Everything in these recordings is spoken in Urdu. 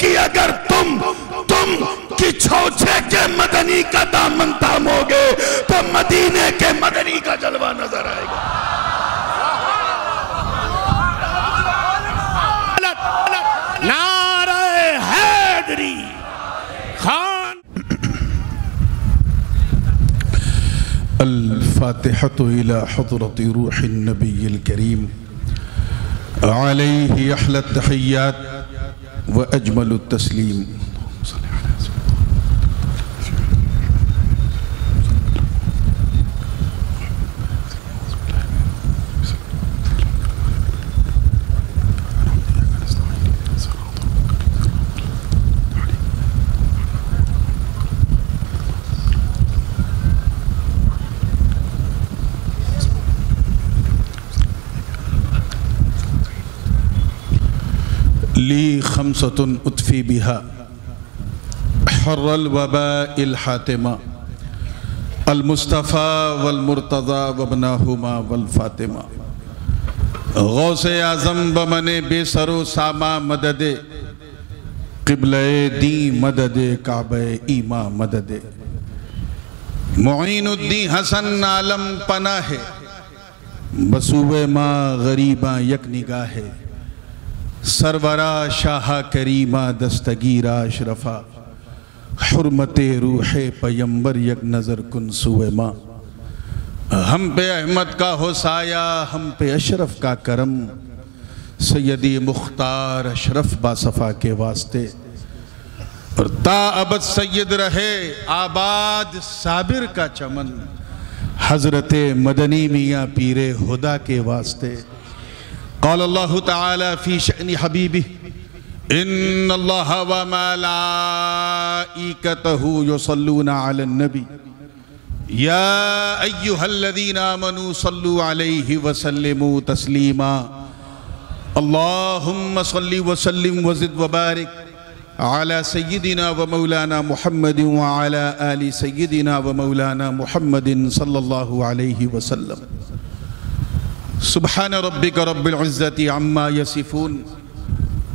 کہ اگر تم کی چھوچے کے مدنی کا دامن تھامو گے تو مدینے کے مدنی کا جلوہ نظر آئے گا. نعرہ حیدری خان. الفاتحة إلى حضرة روح النبي الكريم عليه أحلى التحيات وأجمل التسليم. لي خمسة أطفي بها حر الوباء الحاتمة المصطفى والمرتضى وابناهما والفاطمة. غوث اعظم بمن بے سر و ساما مدد قبلہ دین مدد کعبہ ایما مدد معین الدین حسن عالم پناہ بسوے ماں غریباں یک نگاہ سرورا شاہ کریمہ دستگیرہ اشرفا حرمت روح پیمبر یک نظر کن سوئے ماں. ہم پہ احمد کا ہو سایہ ہم پہ اشرف کا کرم سیدی مختار اشرف باصفا کے واسطے اور تا ابد سید رہے آباد صابر کا چمن حضرت مدنی میاں پیر خدا کے واسطے. قال اللہ تعالی فی شأن حبیبہ ان اللہ وملائکتہ یصلون علی النبی یا ایہا الذین آمنوا صلوا علیہ وسلموا تسلیما. اللہم صلی وسلم وزد وبارک على سيدنا ومولانا محمد وعلى آل سيدنا ومولانا محمد صلى الله عليه وسلم. سبحان ربك رب العزة عما يصفون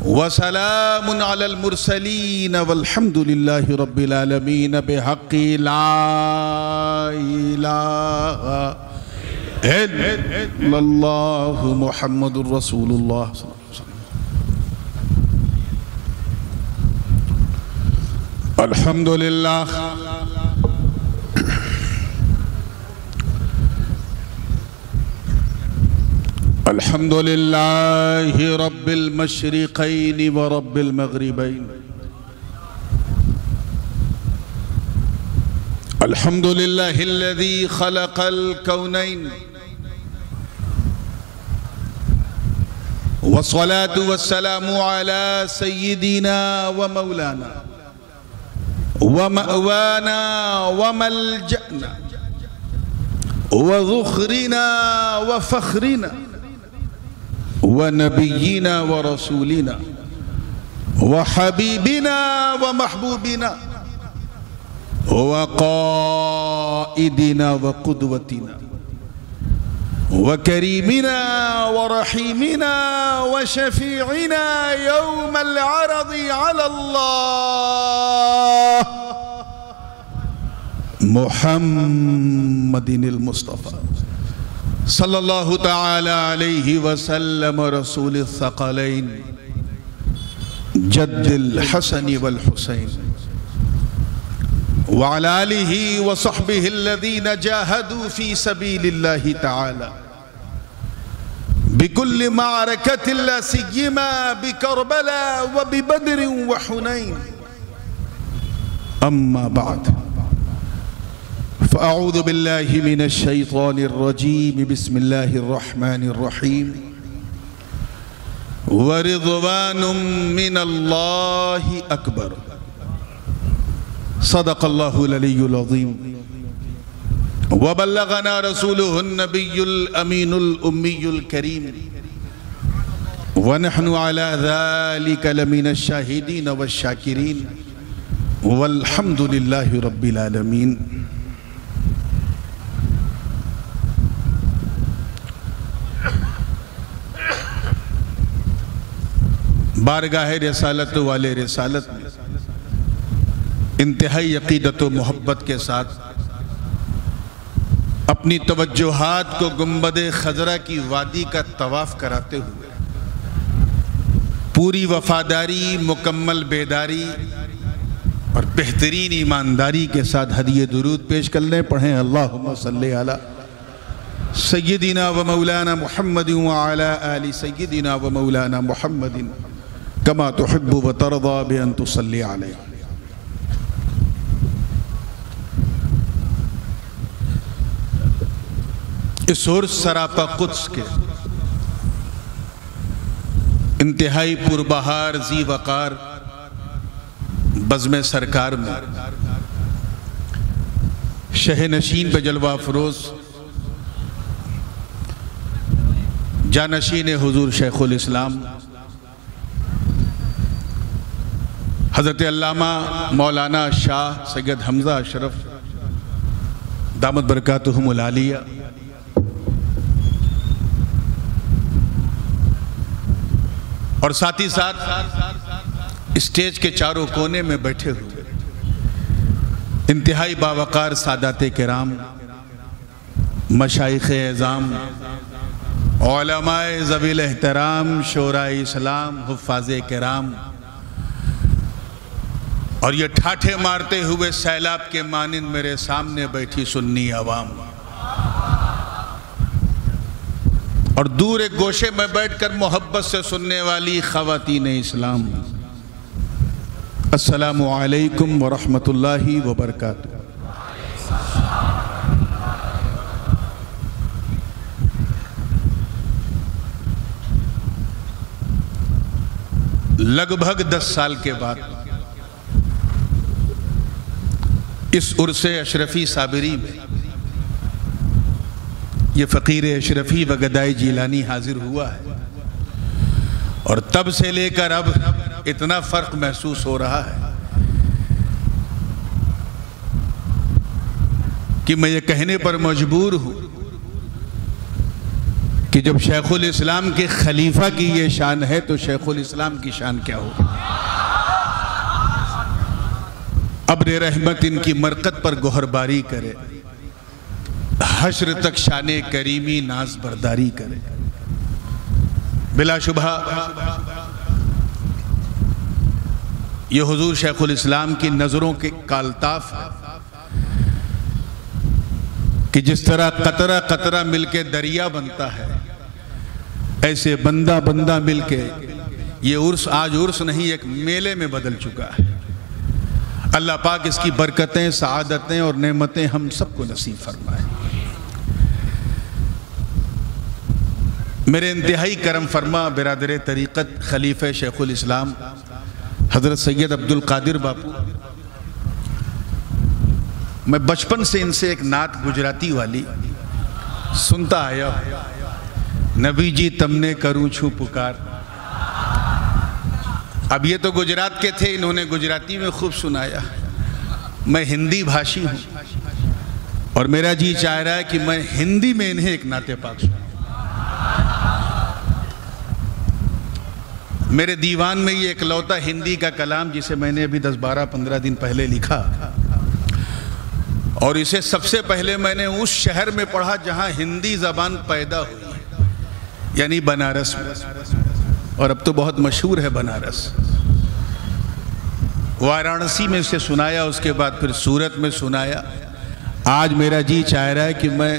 وسلام على المرسلين والحمد لله رب العالمين بحق لا إله إلا الله محمد رسول الله صلى الله عليه وسلم. الحمد لله الحمد لله رب المشرقين ورب المغربين. الحمد لله الذي خلق الكونين والصلاة والسلام على سيدنا ومولانا ومأوانا وملجأنا وذخرنا وفخرنا ونبينا ورسولنا وحبيبنا ومحبوبنا وقائدنا وقدوتنا وكريمنا ورحيمنا وشفيعنا يوم العرض على الله محمد المصطفى صلى الله تعالى عليه وسلم رسول الثقلين جد الحسن والحسين وعلى آله وصحبه الذين جاهدوا في سبيل الله تعالى بكل معركة لا سيما بكربلاء وببدر وحنين. أما بعد فأعوذ بالله من الشيطان الرجيم بسم الله الرحمن الرحيم. ورضوان من الله أكبر. صدق الله العلي العظيم وبلغنا رسوله النبي الأمين الأمي الكريم ونحن على ذلك لمن الشاهدين والشاكرين والحمد لله رب العالمين. بارگاہ رسالت والے رسالت میں انتہائی عقیدت و محبت کے ساتھ اپنی توجہات کو گنبد خضرا کی وادی کا طواف کراتے ہوئے پوری وفاداری، مکمل بیداری اور بہترین ایمانداری کے ساتھ ہدیہ درود پیش کر لیں۔ پڑھیں اللہم صلی علی سیدنا و مولانا محمد وعلی آل سیدنا و مولانا محمد کما تحب و ترضا بان تصلی علیہ۔ اس عرس سراپا قدس کے انتہائی پربہار ذی وقار بزم سرکار میں شہ نشین پہ جلوہ افروز جانشین حضور شیخ الاسلام حضرت علامہ مولانا شاہ سید حمزہ اشرف دامت برکاتہم العالیہ اور ساتھ ہی ساتھ اسٹیج کے چاروں کونے میں بیٹھے ہوئے انتہائی باوقار سادات کرام، مشائخ اعظام، علماء ذوی الاحترام، شورائے اسلام، حفاظ کرام اور یہ ٹھاٹھے مارتے ہوئے سیلاب کے مانند میرے سامنے بیٹھی سنی عوام اور دور ایک گوشے میں بیٹھ کر محبت سے سننے والی خواتین اسلام، السلام علیکم ورحمۃ اللہ وبرکاتہ۔ لگ بھگ 10 سال کے بعد اس عرس اشرفی صابری میں یہ فقیر اشرفی و گدائی جیلانی حاضر ہوا ہے اور تب سے لے کر اب اتنا فرق محسوس ہو رہا ہے کہ میں یہ کہنے پر مجبور ہوں کہ جب شیخ الاسلام کے خلیفہ کی یہ شان ہے تو شیخ الاسلام کی شان کیا ہو؟ ابر رحمت ان کی مرقد پر گوہرباری کرے، حشر تک شان کریمی ناز برداری کرے۔ بلا شبہ یہ حضور شیخ الاسلام کی نظروں کے کالطاف ہے کہ جس طرح قطرہ قطرہ مل کے دریا بنتا ہے، ایسے بندہ بندہ مل کے یہ عرس آج عرس نہیں ایک میلے میں بدل چکا ہے۔ اللہ پاک اس کی برکتیں، سعادتیں اور نعمتیں ہم سب کو نصیب فرمائے۔ میرے انتہائی کرم فرما برادر طریقت خلیفہ شیخ الاسلام حضرت سید عبدالقادر باپو، میں بچپن سے ان سے ایک نعت گجراتی والی سنتا آیا، نبی جی تم نے کروں چھو پکار۔ اب یہ تو گجرات کے تھے، انہوں نے گجراتی میں خوب سنایا، میں ہندی بھاشی ہوں اور میرا جی چاہ رہا ہے کہ میں ہندی میں انہیں ایک نعت پاک سناؤں۔ میرے دیوان میں یہ اکلوتا ہندی کا کلام جسے میں نے ابھی 10-12-15 دن پہلے لکھا اور اسے سب سے پہلے میں نے اس شہر میں پڑھا جہاں ہندی زبان پیدا ہوئی ہے، یعنی بنارس میں، اور اب تو بہت مشہور ہے بنارس۔ وارانسی میں اسے سنایا، اس کے بعد پھر سورت میں سنایا۔ آج میرا جی چاہ رہا ہے کہ میں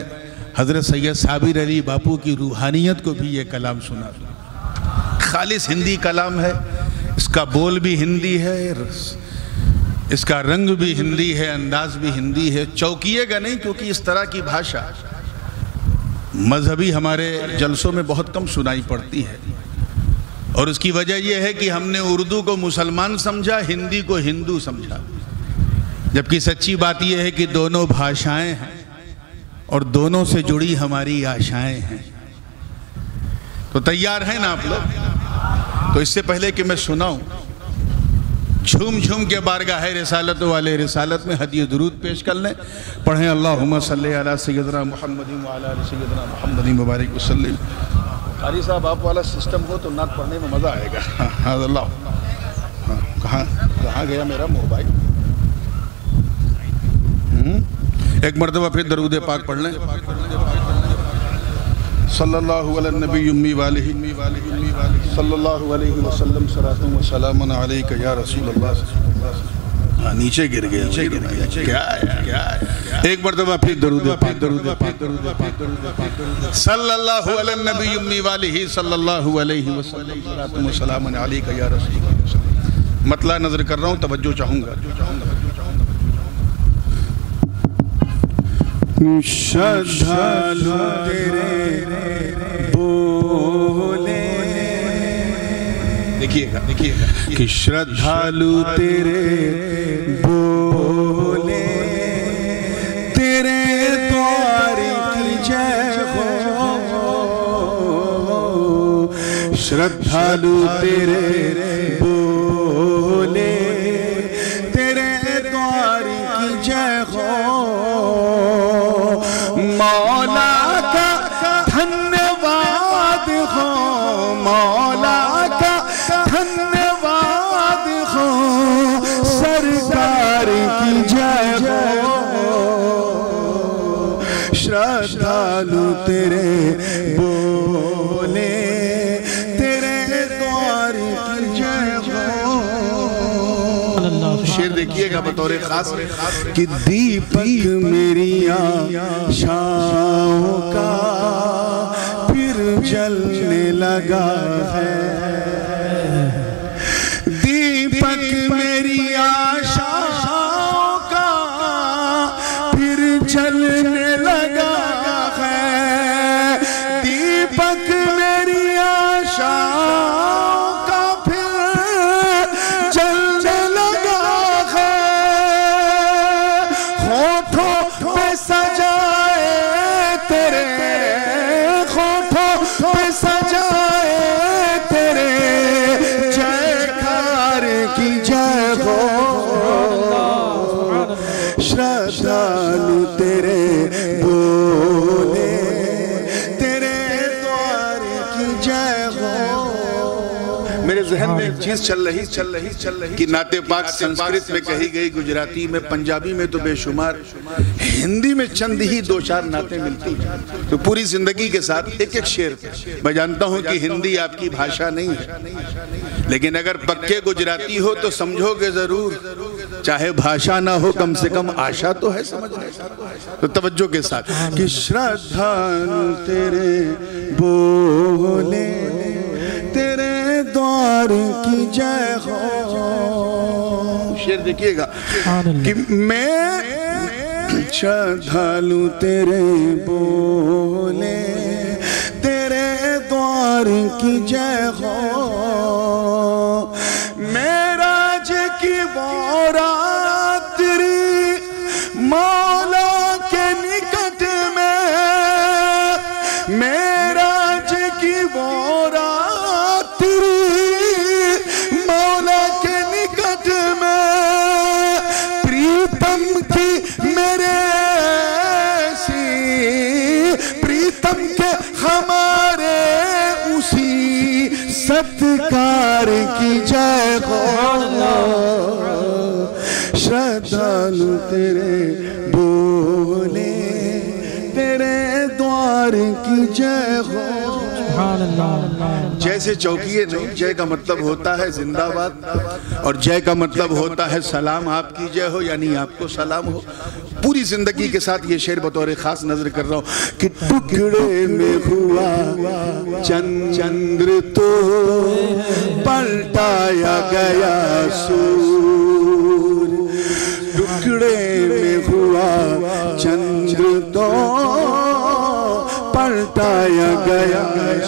حضرت سید صابر علی باپو کی روحانیت کو بھی یہ کلام سنا دوں۔ خالص ہندی کلام ہے، اس کا بول بھی ہندی ہے، اس کا رنگ بھی ہندی ہے، انداز بھی ہندی ہے۔ چوکیے گا نہیں کیونکہ اس طرح کی بھاشا مذہبی ہمارے جلسوں میں بہت کم سنائی پڑتی ہے، اور اس کی وجہ یہ ہے کہ ہم نے اردو کو مسلمان سمجھا، ہندی کو ہندو سمجھا، جبکہ سچی بات یہ ہے کہ دونوں بھاشائیں ہیں اور دونوں سے جڑی ہماری آشائیں ہیں۔ تو تیار ہیں نا آپ لوگ؟ تو اس سے پہلے کہ میں سناؤں، جھوم جھوم کے بارگاہ رسالت والے رسالت میں ہدیہ درود پیش کر لیں۔ پڑھیں اللہم صلی علی سیدنا محمد وعلی آل سیدنا محمد مبارک وسلم۔ قاری صاحب آپ والا سسٹم ہو تو نعت پڑھنے میں مزہ آئے گا. حاضر اللہ. کہاں گیا میرا موبائل؟ ایک مرتبہ پھر درود پاک پڑھ لیں. صلی اللہ علی النبی امی والہ صلی اللہ علیہ وسلم صلاۃ و سلام علیک یا رسول اللہ. نیچے گر گیا. کیا ہے؟ ایک مرتبہ پھر درود پاک. صلی اللہ علی النبی امی والہ صلی اللہ علیہ وسلم صلاۃ و سلام علیک یا رسول اللہ. مطلع نظر کر رہا ہوں، توجہ چاہوں گا. شردھالو تیرے بولے، دیکھیے گا کہ شردھالو تیرے بولے، تیرے دوار کی جے ہو. شردھالو تیرے بولے، تیرے دوار کی جے ہو. مولا کا دھنیواد ہو، مولا کا دھنیواد ہو، سرکار کی جے ہو. شردھالو تیرے بولے، تیرے دوار کی جے ہو. شعر دیکھیے گا بطور خاص کہ دیپک میری آشاؤں کا پھر جلنے لگا ہے. دیپک میری آشاؤں کا پھر جلنے لگا ہے. دیپک میری آشاؤں کا پھر جلنے لگا ہے. ہونٹوں پہ سجائے تیرے، ہونٹوں پہ سجائے تیرے، جے کار کی جے ہو. شردھالو تیرے بولے، تیرے دوار کی جے ہو. میرے ذہن میں ایک چیز چل رہی کہ نعت پاک سنسکرت میں کہی گئی، گجراتی میں، پنجابی میں تو بے شمار، ہندی میں چند ہی دو چار نعتیں ملتی ہیں. تو پوری زندگی کے ساتھ ایک ایک شعر. میں جانتا ہوں کہ ہندی آپ کی بھاشا نہیں ہے، لیکن اگر پکے گجراتی ہو تو سمجھو گے ضرور. چاہے بھاشا نہ ہو، کم سے کم آشا تو ہے سمجھنے. تو توجہ کے ساتھ کہ شردھالو تیرے بولے، تیرے دوار کی جے ہو. شعر دیکھیے گا کہ میں شردھالو تیرے بولے، تیرے دوار کی جے ہو. معراج کی بارات تیری مولا کے نکٹ میں، معراج کی بارات تیری مولا کے نکٹ میں. پریتم کی میرے سی، پریتم کے ہمارے اسی ستکار کی جے ہو. شردھالو تیرے بولے، تیرے دوار کی جے ہو. جیسے چوکیے نہیں، جے کا مطلب ہوتا ہے زندہ باد، اور جے کا مطلب ہوتا ہے سلام آپ کی جے ہو، یعنی آپ کو سلام ہو. پوری زندگی کے ساتھ یہ شعر بطور خاص نظر کر رہا ہوں کہ ٹکڑے میں ہوا چندر تو پلٹایا گیا سور. ٹکڑے میں ہوا چندر تو پلٹایا گیا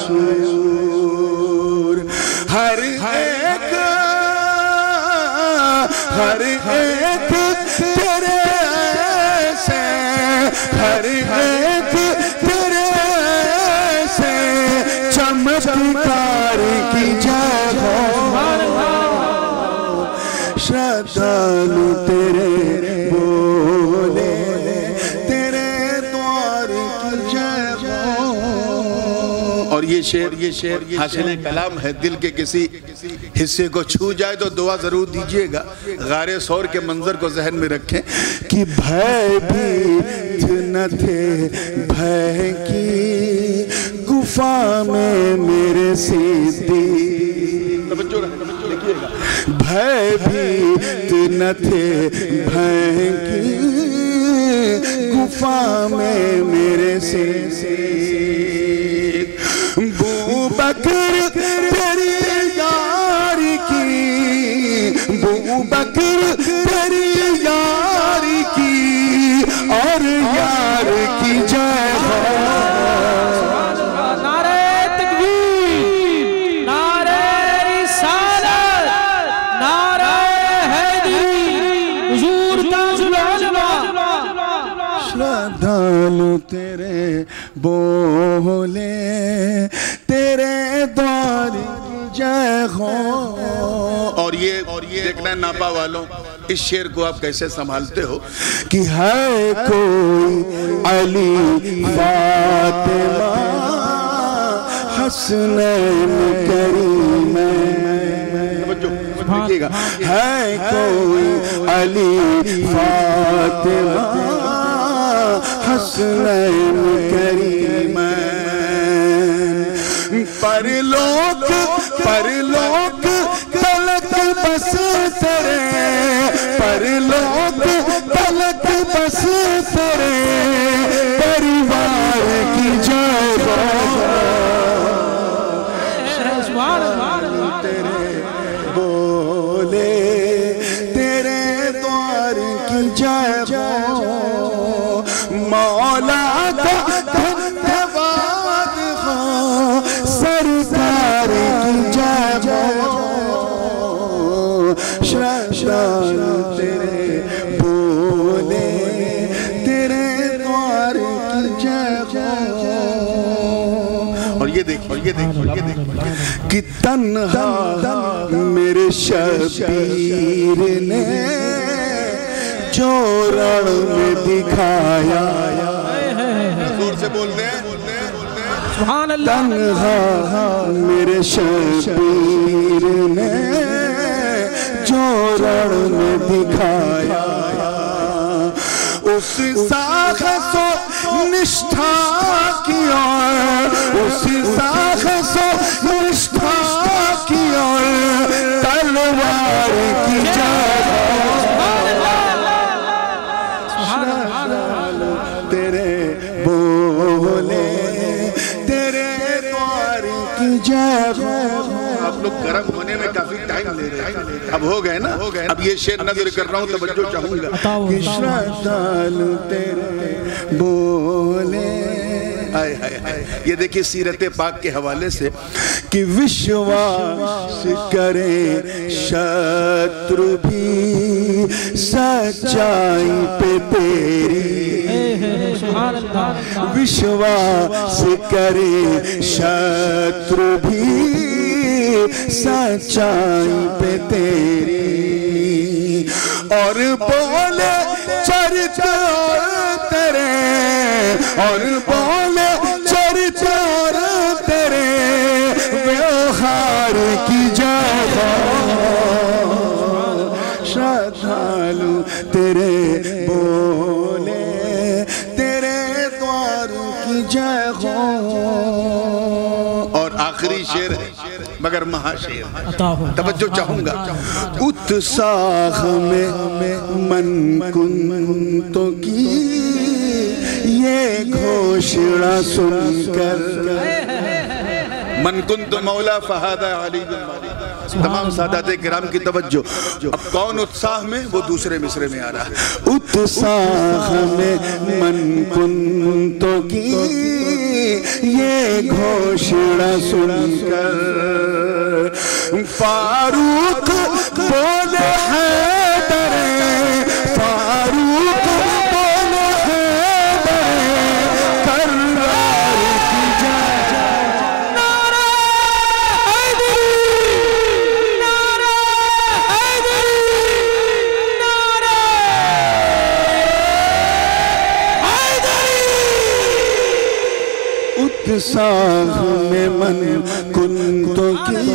سور. ہر ایک تیرے سے، ہر ایک تیرے سے چمتکار کی جے ہو. شردھالو تیرے بولے، تیرے دوار کی جے ہو. اور یہ شعر حاصل کلام ہے، دل کے کسی حصے کو چھو جائے تو دعا ضرور دیجئے گا۔ غار ثور کے منظر کو ذہن میں رکھیں کہ بھے بھی نہ تھے بھے کی گفا میں میرے صدیق، بھے بھی نہ تھے بھے کی گفا میں میرے صدیق، بو بکر تیری یاری کی، بو بکر تیری یاری کی اور یار کی جائے نعرہ تکبیر، نعرہ رسالت، نعرہ حیدری، حضور تاج العلماء، شردھالو تیرے بولے تیرے دوار کی جائے ہو۔ اور یہ دیکھنا ہے ناپا والوں، اس شعر کو آپ کیسے سنبھالتے ہو کہ ہے کوئی علی فاطمہ حسنین کریمین، دیکھئے گا، ہے کوئی علی فاطمہ حسنین کریمین، پر لوگ تلک بس تیرے، پر لوگ تلک بس تیرے پریوار کی جائے تیرے بولے تیرے دوار کی جائے مولا کا دھنیواد ہو سرکار کی جائے شردھالو تیرے بولے تیرے دوار کی جائے۔ اور یہ دیکھیں کہ تنہا میرے شبیر نے جو رڑ میں دکھایا، زور سے بولتے ہیں، سبحان اللہ، تنہا میرے شبیر نے جو رڑ میں دکھایا، اس ساخت و نشٹھا کی اور، اس ساخت و نشٹھا کی اور تلوار کی جائے تیرے بولے تیرے دوار کی جائے۔ آپ لوگ گرم ہونے میں کافی ٹائم لے رہے ہیں، اب ہو گئے نا، اب یہ شعر نظر کر رہا ہوں، توجہ چاہوں گا کہ شردھالو تیرے بولے، یہ دیکھیں سیرت پاک کے حوالے سے کہ وشواس کرے شترو بھی سچائی پہ تیری، وشواس کرے شترو بھی سچائی پہ تیری، اور بولے چرچ اور تیرے، اور بولے چرچ اور تیرے ویوہار کی جائے شردھالو تیرے بولے تیرے دوار کی جائے۔ اور آخری شعر ہے مگر مہا شعر، توجہ چاہوں گا، اتساخ میں من کنتوں کی یہ گھوشڑا سن کر، من کنت مولا فہذا علی تمام سادات کرام کی توجہ، اب کون اتساہ میں، وہ دوسرے مصرے میں آ رہا ہے، اتساخ میں من کنتوں کی یہ گھوشڑا سن کر، فاروق بولے حیدر، فاروق بولے حیدر کرار کی جائے، نعرہ حیدری، نعرہ حیدری، نعرہ حیدری، ساغ میں من کنتو کی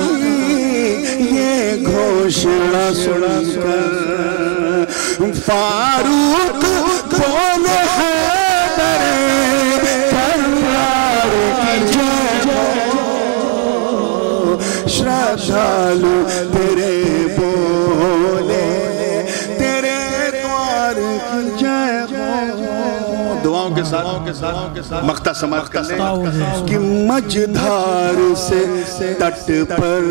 یہ گھوشنا سن کر فاروق بولے حیدر کرار کی جے شردھالو تیرے بولے تیرے دوار کی جے دعاؤں کے ساتھ مقطع سماعت کرنے کہ مجدھار سے تٹ پر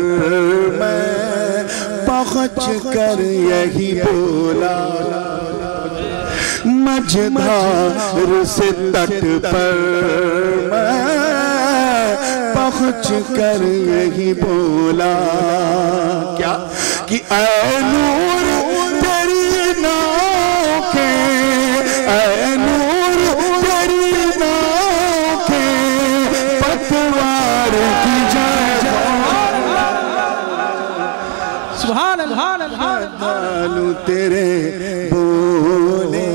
میں پہنچ کر یہی بولا مجدھار سے تٹ پر میں پہنچ کر یہی بولا کیا کہ اے نور تیری ناؤں کے اے نور تیری ناؤں کے پتوار کی جائے سبحان اللہ دالو تیرے بولے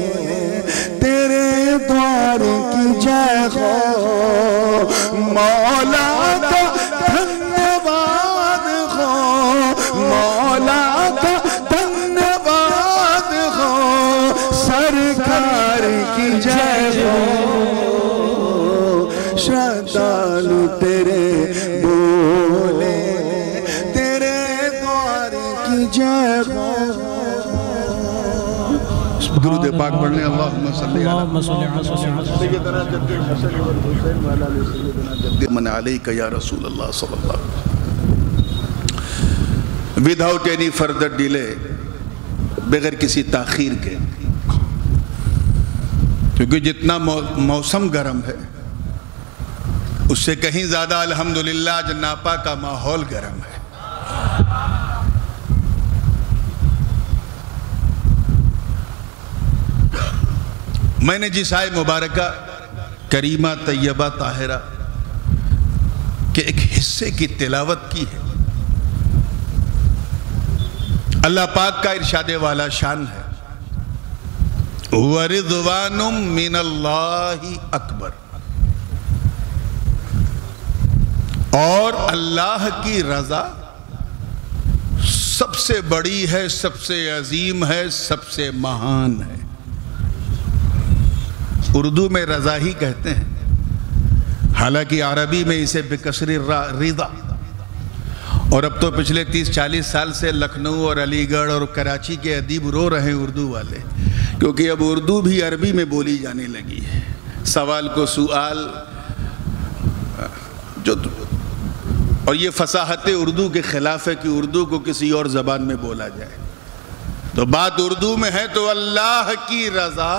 تیرے دوار کی جائے ہو مولا کا دھنیواد ہو مولا کا دھنیواد ہو سرکار کی جائے ہو شردھالو تیرے بولے تیرے دوار کی جائے ہو درود پاک پڑھنے اللہم صلی سیدنا جد الحسن والحسین وعلا علی سیدنا جد من علیک یا رسول اللہ صلی اللہ علیہ وسلم without any further delay بغیر کسی تاخیر کے کیونکہ جتنا موسم گرم ہے اس سے کہیں زیادہ الحمدللہ جناپا کا ماحول گرم ہے میں نے جس آئے مبارکہ کریمہ طیبہ طاہرہ کے ایک حصے کی تلاوت کی ہے اللہ پاک کا ارشاد والا شان ہے وَرِضْوَانٌ مِّنَ اللَّهِ اکبر اور اللہ کی رضا سب سے بڑی ہے سب سے عظیم ہے سب سے مہان ہے اردو میں رضا ہی کہتے ہیں حالانکہ عربی میں اسے بکسر رضا اور اب تو پچھلے 30-40 سال سے لکھنؤ اور علی گڑھ اور کراچی کے ادیب رو رہے ہیں اردو والے کیونکہ اب اردو بھی عربی میں بولی جانے لگی ہے سوال کو سؤال اور یہ فصاحت اردو کے خلاف ہے کہ اردو کو کسی اور زبان میں بولا جائے تو بات اردو میں ہے تو اللہ کی رضا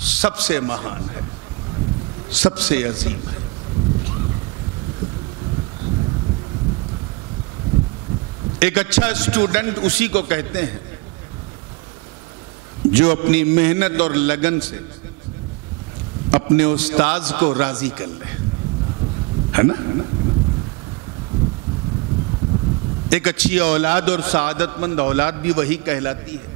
سب سے مہان ہے سب سے عظیم ہے ایک اچھا اسٹوڈنٹ اسی کو کہتے ہیں جو اپنی محنت اور لگن سے اپنے استاذ کو راضی کر لے ہے نا ایک اچھی اولاد اور سعادت مند اولاد بھی وہی کہلاتی ہے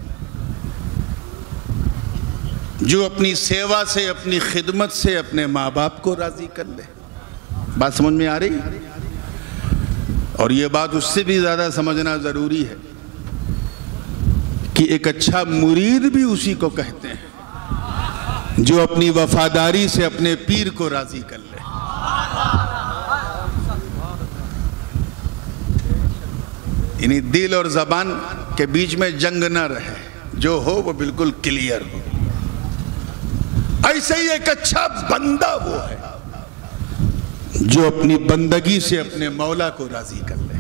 جو اپنی سیوا سے اپنی خدمت سے اپنے ماں باپ کو راضی کر لے بات سمجھ میں آ رہی اور یہ بات اس سے بھی زیادہ سمجھنا ضروری ہے کہ ایک اچھا مرید بھی اسی کو کہتے ہیں جو اپنی وفاداری سے اپنے پیر کو راضی کر لے یعنی دل اور زبان کے بیچ میں جنگ نہ رہے جو ہو وہ بالکل کلیئر ہو ایسے ہی ایک اچھا بندہ وہ ہے جو اپنی بندگی سے اپنے مولا کو راضی کر لے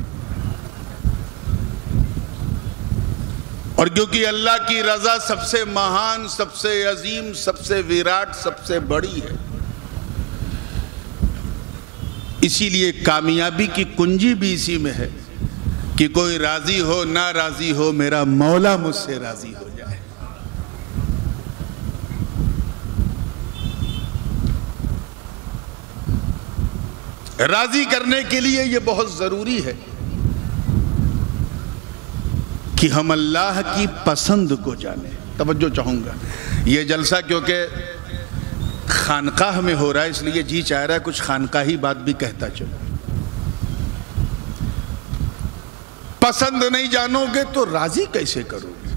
اور کیونکہ اللہ کی رضا سب سے مہان سب سے عظیم سب سے ویراٹ سب سے بڑی ہے اسی لیے کامیابی کی کنجی بھی اسی میں ہے کہ کوئی راضی ہو نہ راضی ہو میرا مولا مجھ سے راضی ہو جائے راضی کرنے کے لیے یہ بہت ضروری ہے کہ ہم اللہ کی پسند کو جانیں توجہ چاہوں گا یہ جلسہ کیونکہ خانقاہ میں ہو رہا ہے، اس لیے جی چاہ رہا ہے کچھ خانقاہی بات بھی کہتا چلو۔ پسند نہیں جانو گے تو راضی کیسے کرو گے؟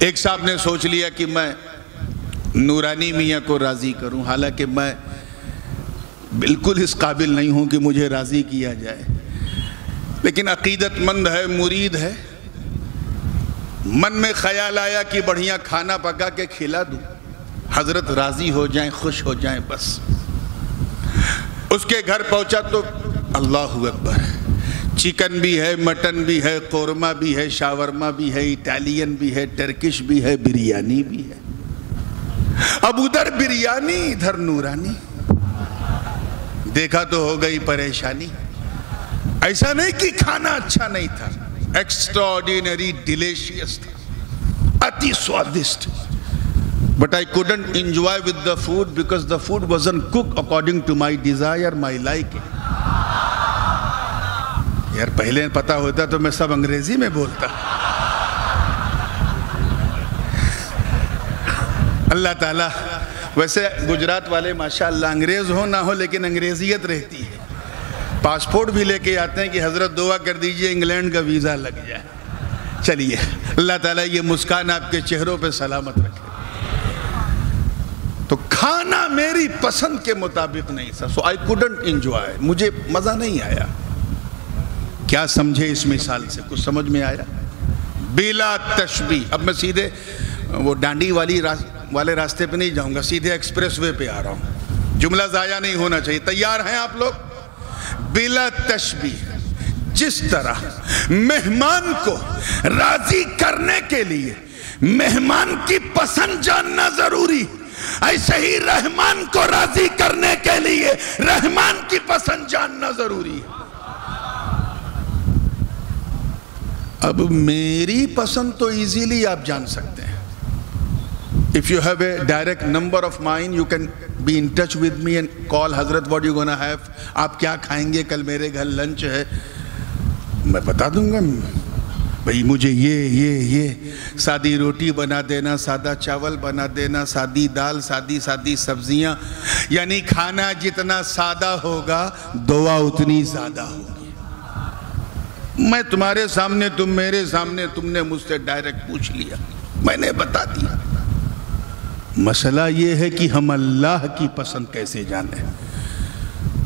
ایک صاحب نے سوچ لیا کہ میں نورانی میاں کو راضی کروں، حالانکہ میں بالکل اس قابل نہیں ہوں کہ مجھے راضی کیا جائے، لیکن عقیدت مند ہے، مرید ہے۔ من میں خیال آیا کہ بڑھیا کھانا پکا کے کھلا دوں، حضرت راضی ہو جائیں، خوش ہو جائیں، بس۔ اس کے گھر پہنچا تو اللہ اکبر، چکن بھی ہے، مٹن بھی ہے، قورمہ بھی ہے، شاورما بھی ہے، اٹالین بھی ہے، ٹرکش بھی ہے، بریانی بھی ہے۔ اب ادھر بریانی ادھر نورانی، دیکھا تو ہو گئی پریشانی۔ ایسا نہیں کہ کھانا اچھا نہیں تھا، ایکسٹراڈینری ڈیلیشیس تھا، اتی سوادشٹ، but I couldn't enjoy with the food because the food wasn't cooked according to my desire, my liking۔ یار پہلے پتا ہوتا تو میں سب انگریزی میں بولتا۔ اللہ تعالیٰ، ویسے گجرات والے ماشاءاللہ انگریز ہو نہ ہو لیکن انگریزیت رہتی ہے، پاسپورٹ بھی لے کے آتے ہیں کہ حضرت دعا کر دیجئے انگلینڈ کا ویزا لگ جائے۔ چلیے اللہ تعالیٰ یہ مسکان آپ کے چہروں پہ سلامت رکھے۔ تو کھانا میری پسند کے مطابق نہیں تھا، so I couldn't enjoy، مجھے مزہ نہیں آیا۔ کیا سمجھے اس مثال سے؟ کچھ سمجھ میں آیا؟ بلا تشبیہ۔ اب میں سیدھے وہ ڈانڈی والے راستے پہ نہیں جاؤں گا، سیدھے ایکسپریس وے پہ آ رہا ہوں، جملہ ضائع نہیں ہونا چاہیے۔ تیار ہیں آپ لوگ؟ بلا تشبیہ، جس طرح مہمان کو راضی کرنے کے لیے مہمان کی پسند جاننا ضروری، ایسے ہی رحمان کو راضی کرنے کے لیے رحمان کی پسند جاننا ضروری ہے۔ اب میری پسند تو ایزیلی آپ جان سکتے ہیں۔ If you have a direct number of mine, you can be in touch with me and call حضرت what you gonna have، آپ کیا کھائیں گے، کل میرے گھر لنچ ہے، میں بتا دوں گا بھئی مجھے یہ سادی روٹی بنا دینا، سادہ چاول بنا دینا، سادی دال، سادی سبزیاں، یعنی کھانا جتنا سادہ ہوگا دعا اتنی زیادہ ہوگی۔ میں تمہارے سامنے، تم میرے سامنے، تم نے مجھ سے ڈائریکٹ پوچھ لیا، میں نے بتا دیا۔ مسئلہ یہ ہے کہ ہم اللہ کی پسند کیسے جانیں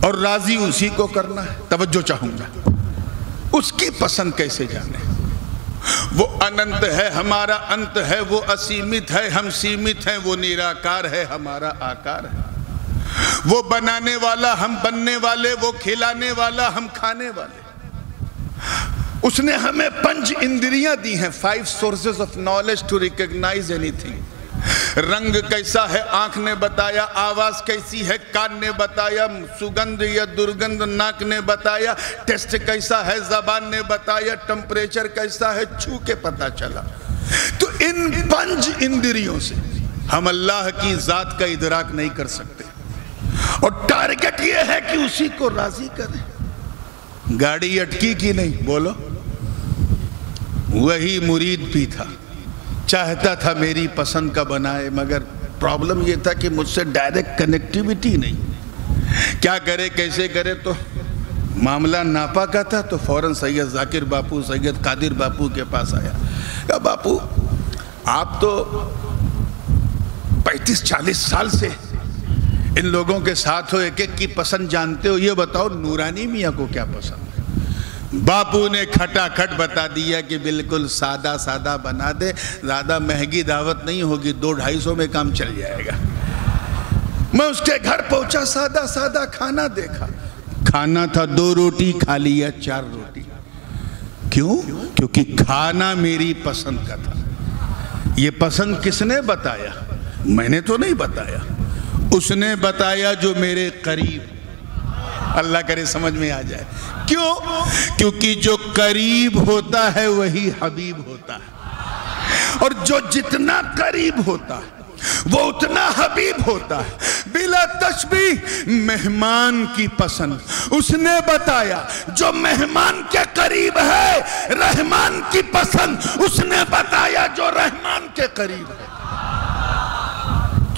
اور راضی اسی کو کرنا ہے۔ توجہ چاہوں گا، اس کی پسند کیسے جانیں؟ وہ اننت ہے، ہمارا انت ہے، وہ اسیمت ہے، ہم سیمت ہیں، وہ نیراکار ہے، ہمارا آکار ہے، وہ بنانے والا، ہم بننے والے، وہ کھلانے والا، ہم کھانے والے۔ اس نے ہمیں 5 اندریاں دی ہیں، 5 sources of knowledge to recognize anything۔ رنگ کیسا ہے آنکھ نے بتایا، آواز کیسی ہے کان نے بتایا، سگندھ یا درگندھ ناک نے بتایا، ٹیسٹ کیسا ہے زبان نے بتایا، ٹمپریچر کیسا ہے چھو کے پتا چلا۔ تو ان 5 اندریوں سے ہم اللہ کی ذات کا ادراک نہیں کر سکتے، اور ٹارگٹ یہ ہے کہ اسی کو راضی کریں۔ گاڑی اٹکی کی نہیں، بولو۔ وہی مرید بھی تھا، چاہتا تھا میری پسند کا بنائے، مگر پرابلم یہ تھا کہ مجھ سے ڈائریکٹ کنیکٹیویٹی نہیں۔ کیا کرے کیسے کرے؟ تو معاملہ ناپا کا تھا، تو فوراً سید ذاکر باپو، سید قادر باپو کے پاس آیا، کہا باپو آپ تو 35-40 سال سے ان لوگوں کے ساتھ ہو، ایک ایک کی پسند جانتے ہو، یہ بتاؤ نورانی میاں کو کیا پسند ہے؟ باپو نے کھٹا کھٹ بتا دیا کہ بالکل سادہ سادہ بنا دے، زیادہ مہنگی دعوت نہیں ہوگی، 200-250 میں کام چل جائے گا۔ میں اس کے گھر پہنچا، سادہ سادہ کھانا دیکھا، کھانا تھا 2 روٹی، کھا لیا 4 روٹی۔ کیوں؟ کیونکہ کھانا میری پسند کا تھا۔ یہ پسند کس نے بتایا؟ میں نے تو نہیں بتایا، اس نے بتایا جو میرے قریب۔ اللہ کرے سمجھ میں آ جائے۔ کیوں؟ کیونکہ جو قریب ہوتا ہے وہی حبیب ہوتا ہے، اور جو جتنا قریب ہوتا ہے وہ اتنا حبیب ہوتا ہے۔ بلا تشبیہ مہمان کی پسند اس نے بتایا، جو مہمان کے قریب ہے۔ رحمان کی پسند اس نے بتایا، جو رحمان کے قریب ہے۔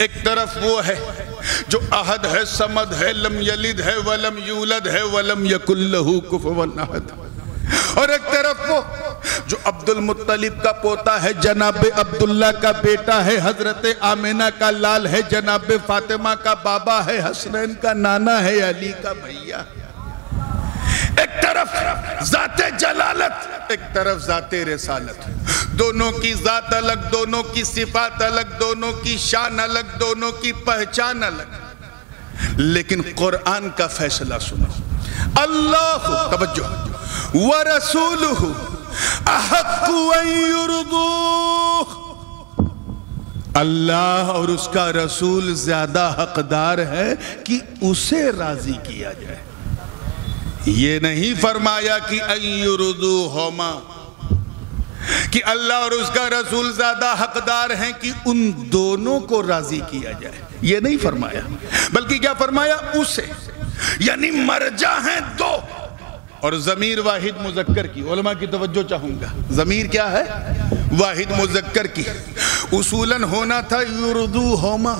ایک طرف وہ ہے جو احد ہے، صمد ہے، لم یلد ہے ولم یولد ہے ولم یکن لہ کفوا احد، اور ایک طرف وہ جو عبد المطلب کا پوتا ہے، جناب عبداللہ کا بیٹا ہے، حضرت آمنہ کا لال ہے، جناب فاطمہ کا بابا ہے، حسنین کا نانا ہے، علی کا بھیا۔ ایک طرف ذات جلالت، ایک طرف ذات رسالت، دونوں کی ذات الگ، دونوں کی صفات الگ، دونوں کی شان الگ، دونوں کی پہچان الگ، لیکن قرآن کا فیصلہ سنو، اللہ توجہ وَرَسُولُهُ أَحَقُّ أَن يُرْضُوهُ، اللہ اور اس کا رسول زیادہ حقدار ہے کہ اسے راضی کیا جائے۔ یہ نہیں فرمایا کہ أَن يُرْضُوهُمَا، کہ اللہ اور اس کا رسول زیادہ حقدار ہیں کہ ان دونوں کو راضی کیا جائے، یہ نہیں فرمایا، بلکہ کیا فرمایا؟ اسے، یعنی مرجع ہیں دو، اور ضمیر واحد مذکر کی، علماء کی توجہ چاہوں گا، ضمیر کیا ہے؟ واحد مذکر کی، اصولاً ہونا تھا یردوہما،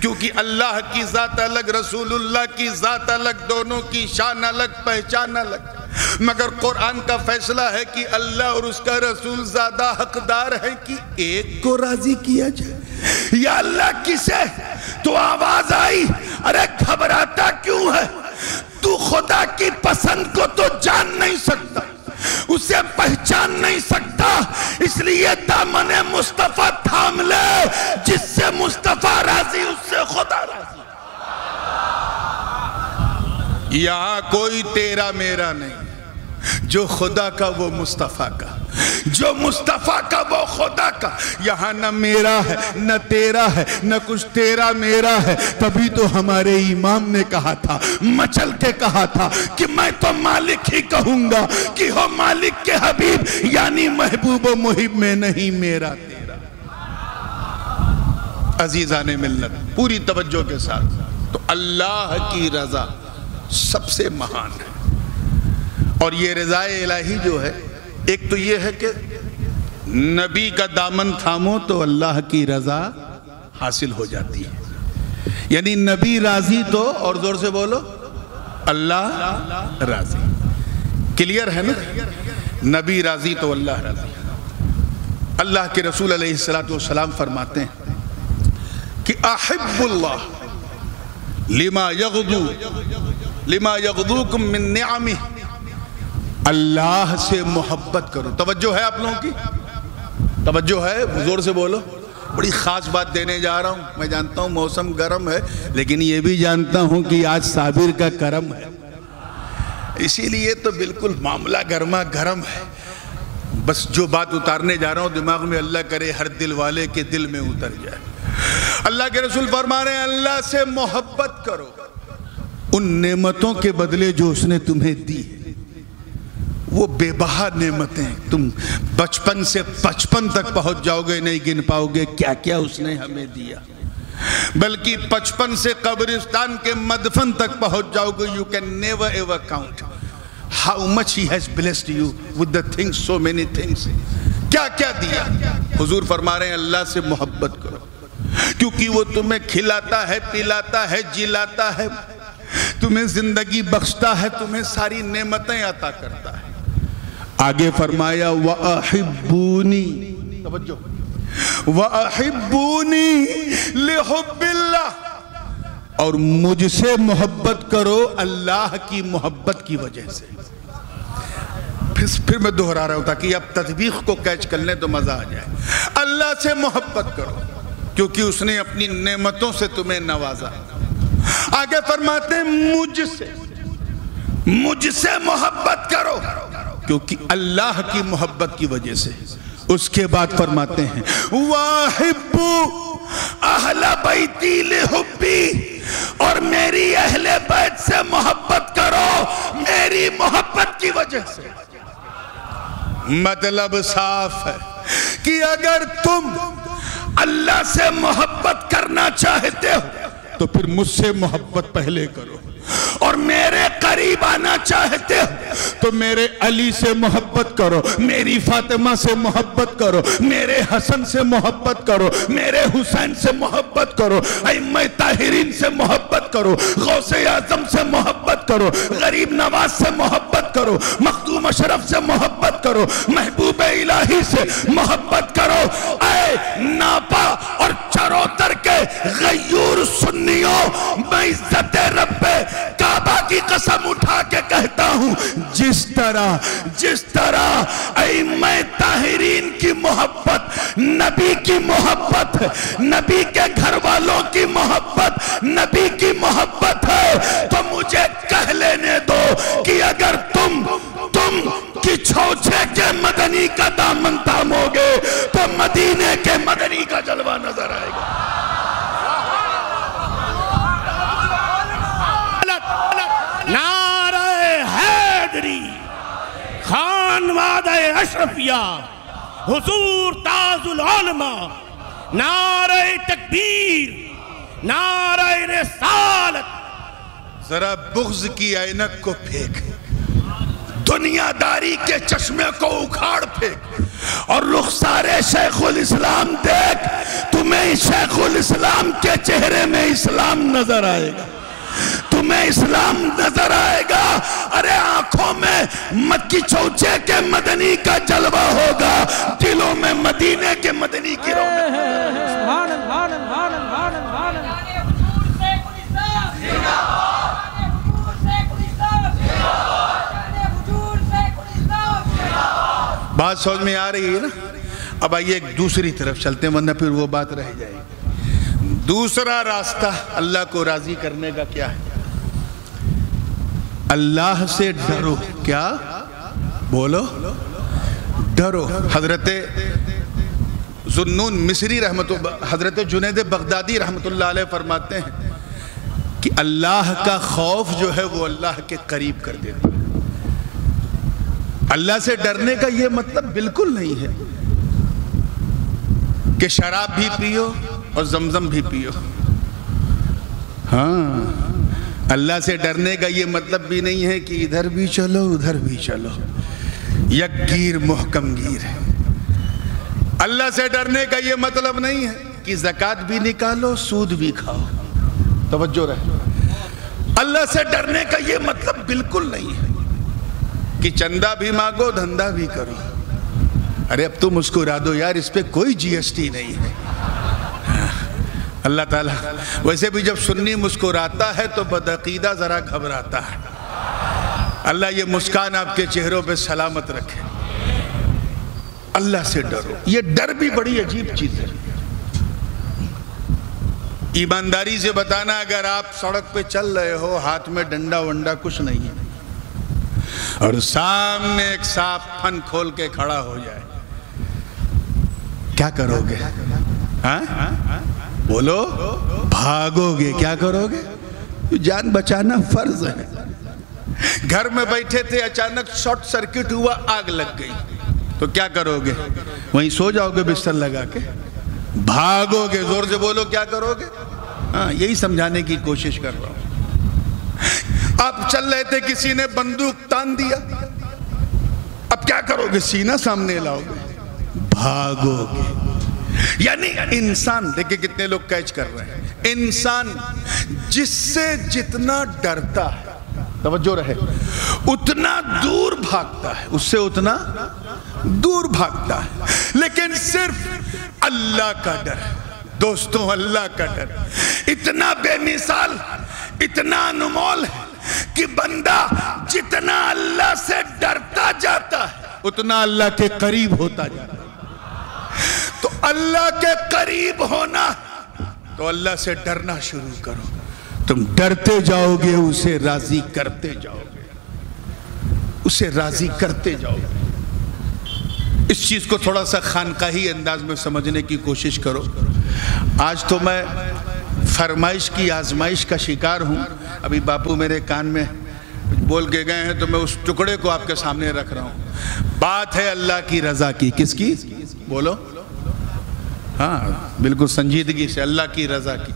کیونکہ اللہ کی ذات الگ، رسول اللہ کی ذات الگ، دونوں کی شان الگ، پہچان الگ، مگر قرآن کا فیصلہ ہے کہ اللہ اور اس کا رسول زیادہ حقدار ہیں کہ ایک کو راضی کیا جائے۔ یا اللہ کسے؟ تو آواز آئی، ارے گھبراتا کیوں ہے؟ تو خدا کی پسند کو تو جان نہیں سکتا، اسے پہچان نہیں سکتا، اس لیے دامن مصطفیٰ تھام لے، جس سے مصطفیٰ راضی اس سے خدا راضی۔ یہاں کوئی تیرا میرا نہیں، جو خدا کا وہ مصطفیٰ کا، جو مصطفیٰ کا وہ خدا کا، یہاں نہ میرا ہے نہ تیرا ہے، نہ کچھ تیرا میرا ہے۔ تبھی تو ہمارے امام نے کہا تھا، مچل کے کہا تھا کہ میں تو مالک ہی کہوں گا کہ ہو مالک کے حبیب، یعنی محبوب و محب میں نہیں میرا تیرا۔ عزیزان ملت پوری توجہ کے ساتھ، تو اللہ کی رضا سب سے مہان ہے، اور یہ رضا الہی جو ہے، ایک تو یہ ہے کہ نبی کا دامن تھامو تو اللہ کی رضا حاصل ہو جاتی ہے، یعنی نبی راضی تو، اور زور سے بولو، اللہ راضی۔ کلیئر ہے نا؟ نبی راضی تو اللہ راضی۔ اللہ کے رسول علیہ السلام فرماتے ہیں کہ احب اللہ لما یغدوکم من نعمہ، اللہ سے محبت کرو۔ توجہ ہے آپ لوگوں کی؟ توجہ ہے؟ زور سے بولو۔ بڑی خاص بات دینے جا رہا ہوں، میں جانتا ہوں موسم گرم ہے، لیکن یہ بھی جانتا ہوں کہ آج صابر کا کرم ہے، اسی لیے تو بالکل معاملہ گرما گرم ہے۔ بس جو بات اتارنے جا رہا ہوں دماغ میں، اللہ کرے ہر دل والے کے دل میں اتر جائے۔ اللہ کے رسول فرما رہے ہیں اللہ سے محبت کرو ان نعمتوں کے بدلے جو اس نے تمہیں دی، وہ بے بہا نعمتیں، تم بچپن سے 55 تک پہنچ جاؤ گے نہیں گن پاؤ گے کیا کیا اس نے ہمیں دیا، بلکہ 55 سے قبرستان کے مدفن تک پہنچ جاؤ گے، you can never ever count how much he has blessed you with the things, so many things۔ کیا کیا دیا؟ حضور فرما رہے ہیں اللہ سے محبت کرو، کیونکہ وہ تمہیں کھلاتا ہے، پلاتا ہے، جلاتا ہے، تمہیں زندگی بخشتا ہے، تمہیں ساری نعمتیں عطا کرتا ہے۔ آگے فرمایا وَأَحِبُّونِي، توجہ، وَأَحِبُّونِي لِحُبِّ اللَّهِ، اور مجھ سے محبت کرو اللہ کی محبت کی وجہ سے۔ پھر میں دہرا رہا ہوں تاکہ اب تطبیق کو کیچ کر لیں تو مزہ آ جائے۔ اللہ سے محبت کرو کیونکہ اس نے اپنی نعمتوں سے تمہیں نوازا۔ آگے فرماتے ہیں مجھ سے محبت کرو کیونکہ اللہ کی محبت کی وجہ سے۔ اس کے بعد فرماتے ہیں وَاحِبُّ اہل بیتی لحبی، اور میری اہل بیت سے محبت کرو میری محبت کی وجہ سے۔ مطلب صاف ہے کہ اگر تم اللہ سے محبت کرنا چاہتے ہو تو پھر مجھ سے محبت پہلے کرو۔ اور میرے قریب آنا چاہتے ہو تو میرے علی سے محبت کرو، میری فاطمہ سے محبت کرو، میرے حسن سے محبت کرو، میرے حسین سے محبت کرو، ائمہ طاہرین سے محبت کرو، غوث اعظم سے محبت کرو، غریب نواز سے محبت کرو، مخدوم اشرف سے محبت کرو، محبوب الہی سے محبت کرو۔ اے ناپا اور چروتر کے غیور سنیوں، میں عزت رب کعبہ کی قسم اٹھا کے کہتا ہوں، جس طرح ائمہ طاہرین کی محبت، نبی کی محبت، نبی کے گھر والوں کی محبت، نبی کی محبت ہے، تو مجھے کہہ لینے دو کہ اگر تم کی چھوچے کے مدنی کا دامن تھامو گے تو مدینے کے مدنی کا جلوہ نظر آئے گا۔ نعرہ حیدری، خان وعدہ اشرفیہ، حضور تاج العلماء، نعرہ تکبیر، نعرہ رسالت۔ ذرا بغض کی عینک کو پھینک، دنیا داری کے چشمے کو اکھاڑ پھینک اور رخسار شیخ الاسلام دیکھ، تمہیں شیخ الاسلام کے چہرے میں اسلام نظر آئے گا، تمہیں اسلام نظر آئے گا۔ ارے آنکھوں میں مکی چوچے کے مدنی کا جلوہ ہوگا، دلوں میں مدینے کے مدنی کی رونق۔ سبحان اللہ، سبحان اللہ، سبحان اللہ۔ بات سمجھ میں آ رہی ہے نا؟ اب آئیے ایک دوسری طرف چلتے ہیں، ورنہ پھر وہ بات رہ جائے گی۔ دوسرا راستہ اللہ کو راضی کرنے کا کیا ہے؟ اللہ سے ڈرو۔ کیا بولو؟ ڈرو۔ حضرت ذوالنون مصری حضرت جنید بغدادی رحمت اللہ علیہ فرماتے ہیں کہ اللہ کا خوف جو ہے وہ اللہ کے قریب کر دیتا ہے۔ اللہ سے ڈرنے کا یہ مطلب بالکل نہیں ہے کہ شراب بھی پیو اور زمزم بھی پیو۔ ہاں، اللہ سے ڈرنے کا یہ مطلب بھی نہیں ہے کہ ادھر بھی چلو ادھر بھی چلو، یک گیر محکم گیر ہے۔ اللہ سے ڈرنے کا یہ مطلب نہیں ہے کہ زکوٰۃ بھی نکالو سود بھی کھاؤ۔ توجہ رہے، اللہ سے ڈرنے کا یہ مطلب بالکل نہیں ہے کہ چندہ بھی مانگو دھندہ بھی کرو۔ ارے اب تم مسکرا دو یار، اس پہ کوئی جی ایس ٹی نہیں ہے۔ اللہ تعالیٰ ویسے بھی جب سنی مسکراتا ہے تو بدعقیدہ ذرا گھبراتا ہے۔ اللہ یہ مسکان آپ کے چہروں پہ سلامت رکھے۔ اللہ سے ڈرو۔ یہ ڈر بھی بڑی عجیب چیز ہے۔ ایمانداری سے بتانا، اگر آپ سڑک پہ چل رہے ہو، ہاتھ میں ڈنڈا ونڈا کچھ نہیں ہے، اور سامنے ایک سانپ پھن کھول کے کھڑا ہو جائے، کیا کرو گے؟ ہاں بولو، بھاگو گے؟ کیا کرو گے؟ جان بچانا فرض ہے۔ گھر میں بیٹھے تھے، اچانک شارٹ سرکٹ ہوا، آگ لگ گئی، تو کیا کرو گے؟ وہیں سو جاؤ گے بستر لگا کے؟ بھاگو گے؟ زور سے بولو، کیا کرو گے؟ ہاں، یہی سمجھانے کی کوشش کر رہا ہوں۔ آپ چل رہے تھے، کسی نے بندوق تان دیا، اب کیا کرو گے؟ سینہ سامنے لاؤ گے؟ بھاگو گے؟ یعنی انسان، دیکھیں کتنے لوگ کیچ کر رہے ہیں، انسان جس سے جتنا ڈرتا ہے، توجہ رہے، اتنا دور بھاگتا ہے، اس سے اتنا دور بھاگتا ہے۔ لیکن صرف اللہ کا ڈر، دوستوں اللہ کا ڈر اتنا بے مثال، اتنا انمول ہے کہ بندہ جتنا اللہ سے ڈرتا جاتا ہے اتنا اللہ کے قریب ہوتا جاتا ہے۔ تو اللہ کے قریب ہونا، تو اللہ سے ڈرنا شروع کرو، تم ڈرتے جاؤ گے، اسے راضی کرتے جاؤ گے، اسے راضی کرتے جاؤ گے۔ اس چیز کو تھوڑا سا خانقاہی انداز میں سمجھنے کی کوشش کرو۔ آج تو میں فرمائش کی آزمائش کا شکار ہوں۔ ابھی باپو میرے کان میں بول کے گئے ہیں تو میں اس ٹکڑے کو آپ کے سامنے رکھ رہا ہوں۔ بات ہے اللہ کی رضا کی۔ کس کی؟ بولو۔ ہاں بالکل سنجیدگی سے، اللہ کی رضا کی۔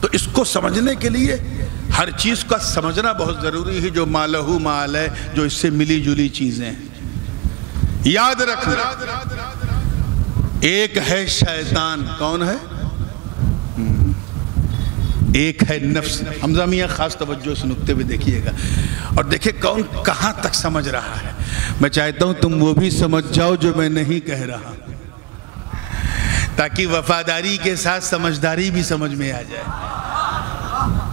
تو اس کو سمجھنے کے لیے ہر چیز کا سمجھنا بہت ضروری ہے، جو مالہو مال ہے، جو اس سے ملی جلی چیزیں ہیں۔ یاد رکھنا، ایک ہے شیطان، کون ہے؟ ایک ہے نفس۔ حمزہ میاں خاص توجہ اس نکتے پہ دیکھیے گا اور دیکھیں کون کہاں تک سمجھ رہا ہے۔ میں چاہتا ہوں تم وہ بھی سمجھ جاؤ جو میں نہیں کہہ رہا، تاکہ وفاداری کے ساتھ سمجھداری بھی سمجھ میں آ جائے۔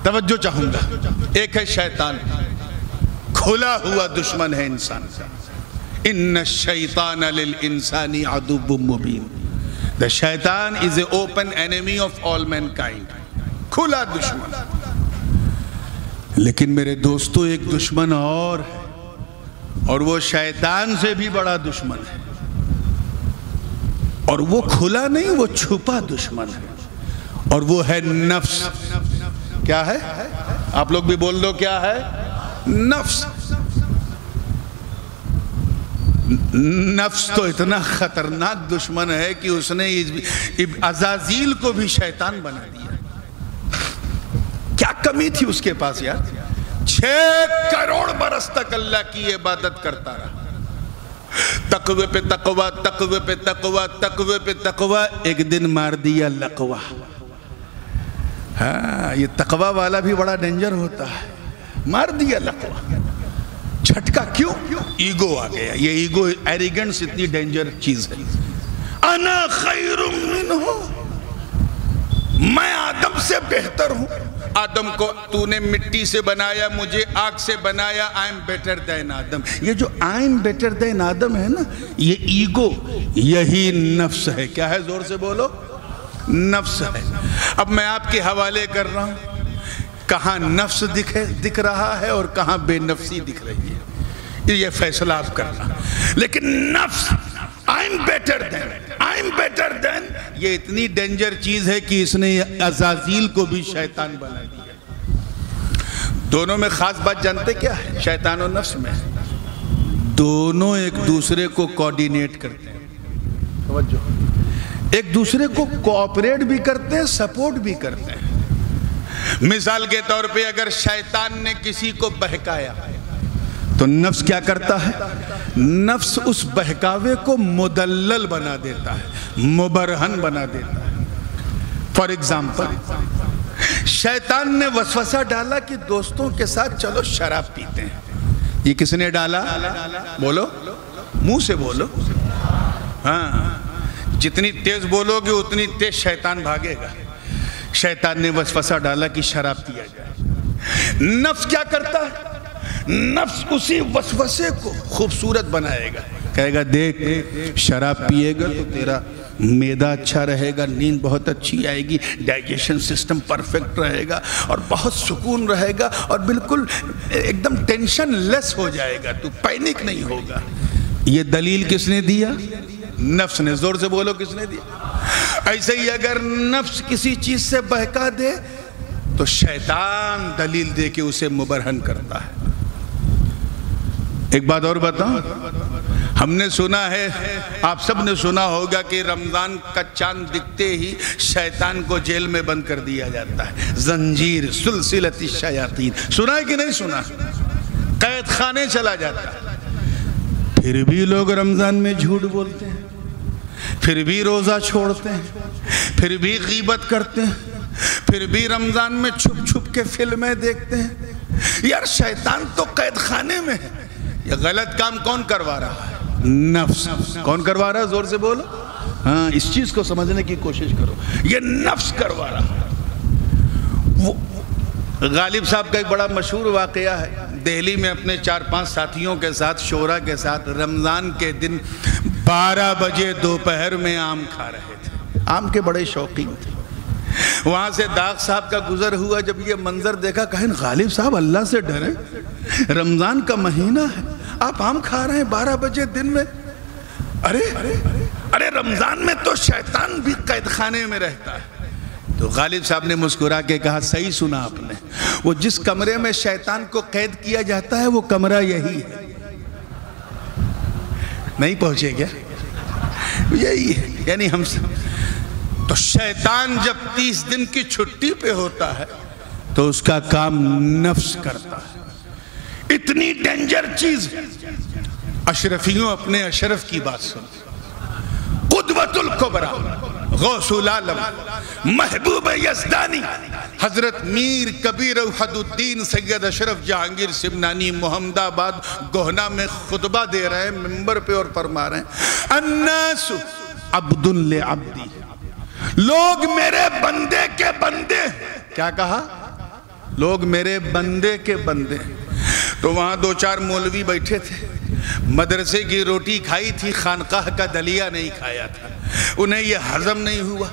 توجہ چاہوں گا۔ ایک ہے شیطان، کھلا ہوا دشمن ہے انسان کا۔ ان الشیطان للانسان عدو مبین۔ The shaitan is the open enemy of all mankind۔ کھلا دشمن۔ لیکن میرے دوستو ایک دشمن اور ہے، اور وہ شیطان سے بھی بڑا دشمن ہے، اور وہ کھلا نہیں، وہ چھپا دشمن ہے، اور وہ ہے نفس۔ کیا ہے؟ آپ لوگ بھی بول دو، کیا ہے؟ نفس۔ نفس تو اتنا خطرناک دشمن ہے کہ اس نے عزازیل کو بھی شیطان بنا دیا۔ کیا کمی تھی اس کے پاس یار؟ 6 کروڑ برس تک اللہ کی عبادت کرتا رہا، تقوی پہ تقوی، تقوی پہ تقوی، تقوی پہ تقوی، ایک دن مار دیا لقوہ۔ ہاں، یہ تقوی والا بھی بڑا ڈینجر ہوتا ہے، مار دیا لقوہ۔ جھٹکا کیوں؟ ایگو آ گیا۔ یہ ایگو، ایریگنس اتنی ڈینجر چیز ہے۔ انا خیر منہ، میں آدم سے بہتر ہوں۔ آدم کو تو نے مٹی سے بنایا، مجھے آگ سے بنایا، I am better than آدم۔ یہ جو I am better than آدم ہے نا، یہ ایگو، یہی نفس ہے۔ کیا ہے؟ زور سے بولو، نفس ہے۔ اب میں آپ کے حوالے کر رہا ہوں، کہاں نفس دکھ رہا ہے اور کہاں بے نفسی دکھ رہی ہے، یہ فیصلہ آپ کرنا۔ لیکن نفس I'm better than یہ اتنی ڈینجر چیز ہے کہ اس نے عزازیل کو بھی شیطان بنا دیا۔ دونوں میں خاص بات جانتے کیا ہے؟ شیطان اور نفس میں دونوں ایک دوسرے کو کوارڈینیٹ کرتے ہیں۔ توجہ، ایک دوسرے کو کوآپریٹ بھی کرتے ہیں، سپورٹ بھی کرتے ہیں۔ مثال کے طور پہ اگر شیطان نے کسی کو بہکایا تو نفس کیا کرتا ہے؟ نفس اس بہکاوے کو مدلل بنا دیتا ہے، مبرہن بنا دیتا ہے۔ فار ایگزامپل، شیطان نے وسوسہ ڈالا کہ دوستوں کے ساتھ چلو شراب پیتے ہیں۔ یہ کس نے ڈالا؟ بولو، منہ سے بولو۔ ہاں، جتنی تیز بولو گے اتنی تیز شیطان بھاگے گا۔ شیطان نے وسوسہ ڈالا کہ شراب پیا جائے۔ نفس کیا کرتا ہے؟ نفس اسی وسوسے کو خوبصورت بنائے گا، کہے گا دیکھ شراب پیے گا تو تیرا معدہ اچھا رہے گا، نیند بہت اچھی آئے گی، ڈائجیشن سسٹم پرفیکٹ رہے گا اور بہت سکون رہے گا اور بالکل ایک دم ٹینشن لیس ہو جائے گا، تو پینک نہیں ہوگا۔ یہ دلیل کس نے دیا؟ نفس نے۔ زور سے بولو، کس نے دیا؟ ایسے ہی اگر نفس کسی چیز سے بہکا دے تو شیطان دلیل دے کے اسے مبرہن کرتا ہے۔ ایک بات اور بتاؤں، ہم نے سنا ہے، آپ سب نے سنا ہوگا کہ رمضان کا چاند دکھتے ہی شیطان کو جیل میں بند کر دیا جاتا ہے، زنجیر سلسلۃ الشیاطین۔ سنا ہے کہ نہیں سنا؟ قید خانے چلا جاتا ہے۔ پھر بھی لوگ رمضان میں جھوٹ بولتے ہیں، پھر بھی روزہ چھوڑتے ہیں، پھر بھی غیبت کرتے ہیں، پھر بھی رمضان میں چھپ چھپ کے فلمیں دیکھتے ہیں۔ یار شیطان تو قید خانے میں ہے۔ یہ غلط کام کون کروا رہا ہے؟ نفس۔ کون کروا رہا ہے؟ زور سے بولو۔ ہاں، اس چیز کو سمجھنے کی کوشش کرو، یہ نفس کروا رہا ہے۔ غالب صاحب کا ایک بڑا مشہور واقعہ ہے، دہلی میں اپنے 4-5 ساتھیوں کے ساتھ، شورا کے ساتھ، رمضان کے دن 12 بجے دوپہر میں آم کھا رہے تھے۔ آم کے بڑے شوقین تھے۔ وہاں سے داغ صاحب کا گزر ہوا، جب یہ منظر دیکھا کہیں غالب صاحب اللہ سے ڈریں، رمضان کا مہینہ ہے، آپ آم کھا رہے ہیں 12 بجے دن میں۔ ارے رمضان میں تو شیطان بھی قید خانے میں رہتا ہے۔ تو غالب صاحب نے مسکرا کے کہا صحیح سنا آپ نے، وہ جس کمرے میں شیطان کو قید کیا جاتا ہے وہ کمرہ یہی ہے۔ نہیں پہنچے کیا؟ یہی ہے، یعنی ہم سے تو شیطان جب 30 دن کی چھٹی پہ ہوتا ہے تو اس کا کام نفس کرتا ہے۔ اتنی ڈینجر چیز۔ اشرفیوں اپنے اشرف کی بات سن، قدوۃ الکبریٰ، غوث العالم، محبوب یزدانی، حضرت میر کبیر اوحد الدین سید اشرف جہانگیر سمنانی محمد آباد گوہنا میں خطبہ دے رہے ہیں ممبر پہ اور فرما رہے ہیں الناس عبد لعبدی، لوگ میرے بندے کے بندے۔ کیا کہا؟ لوگ میرے بندے کے بندے۔ تو وہاں دو چار مولوی بیٹھے تھے، مدرسے کی روٹی کھائی تھی، خانقاہ کا دلیہ نہیں کھایا تھا، انہیں یہ ہضم نہیں ہوا۔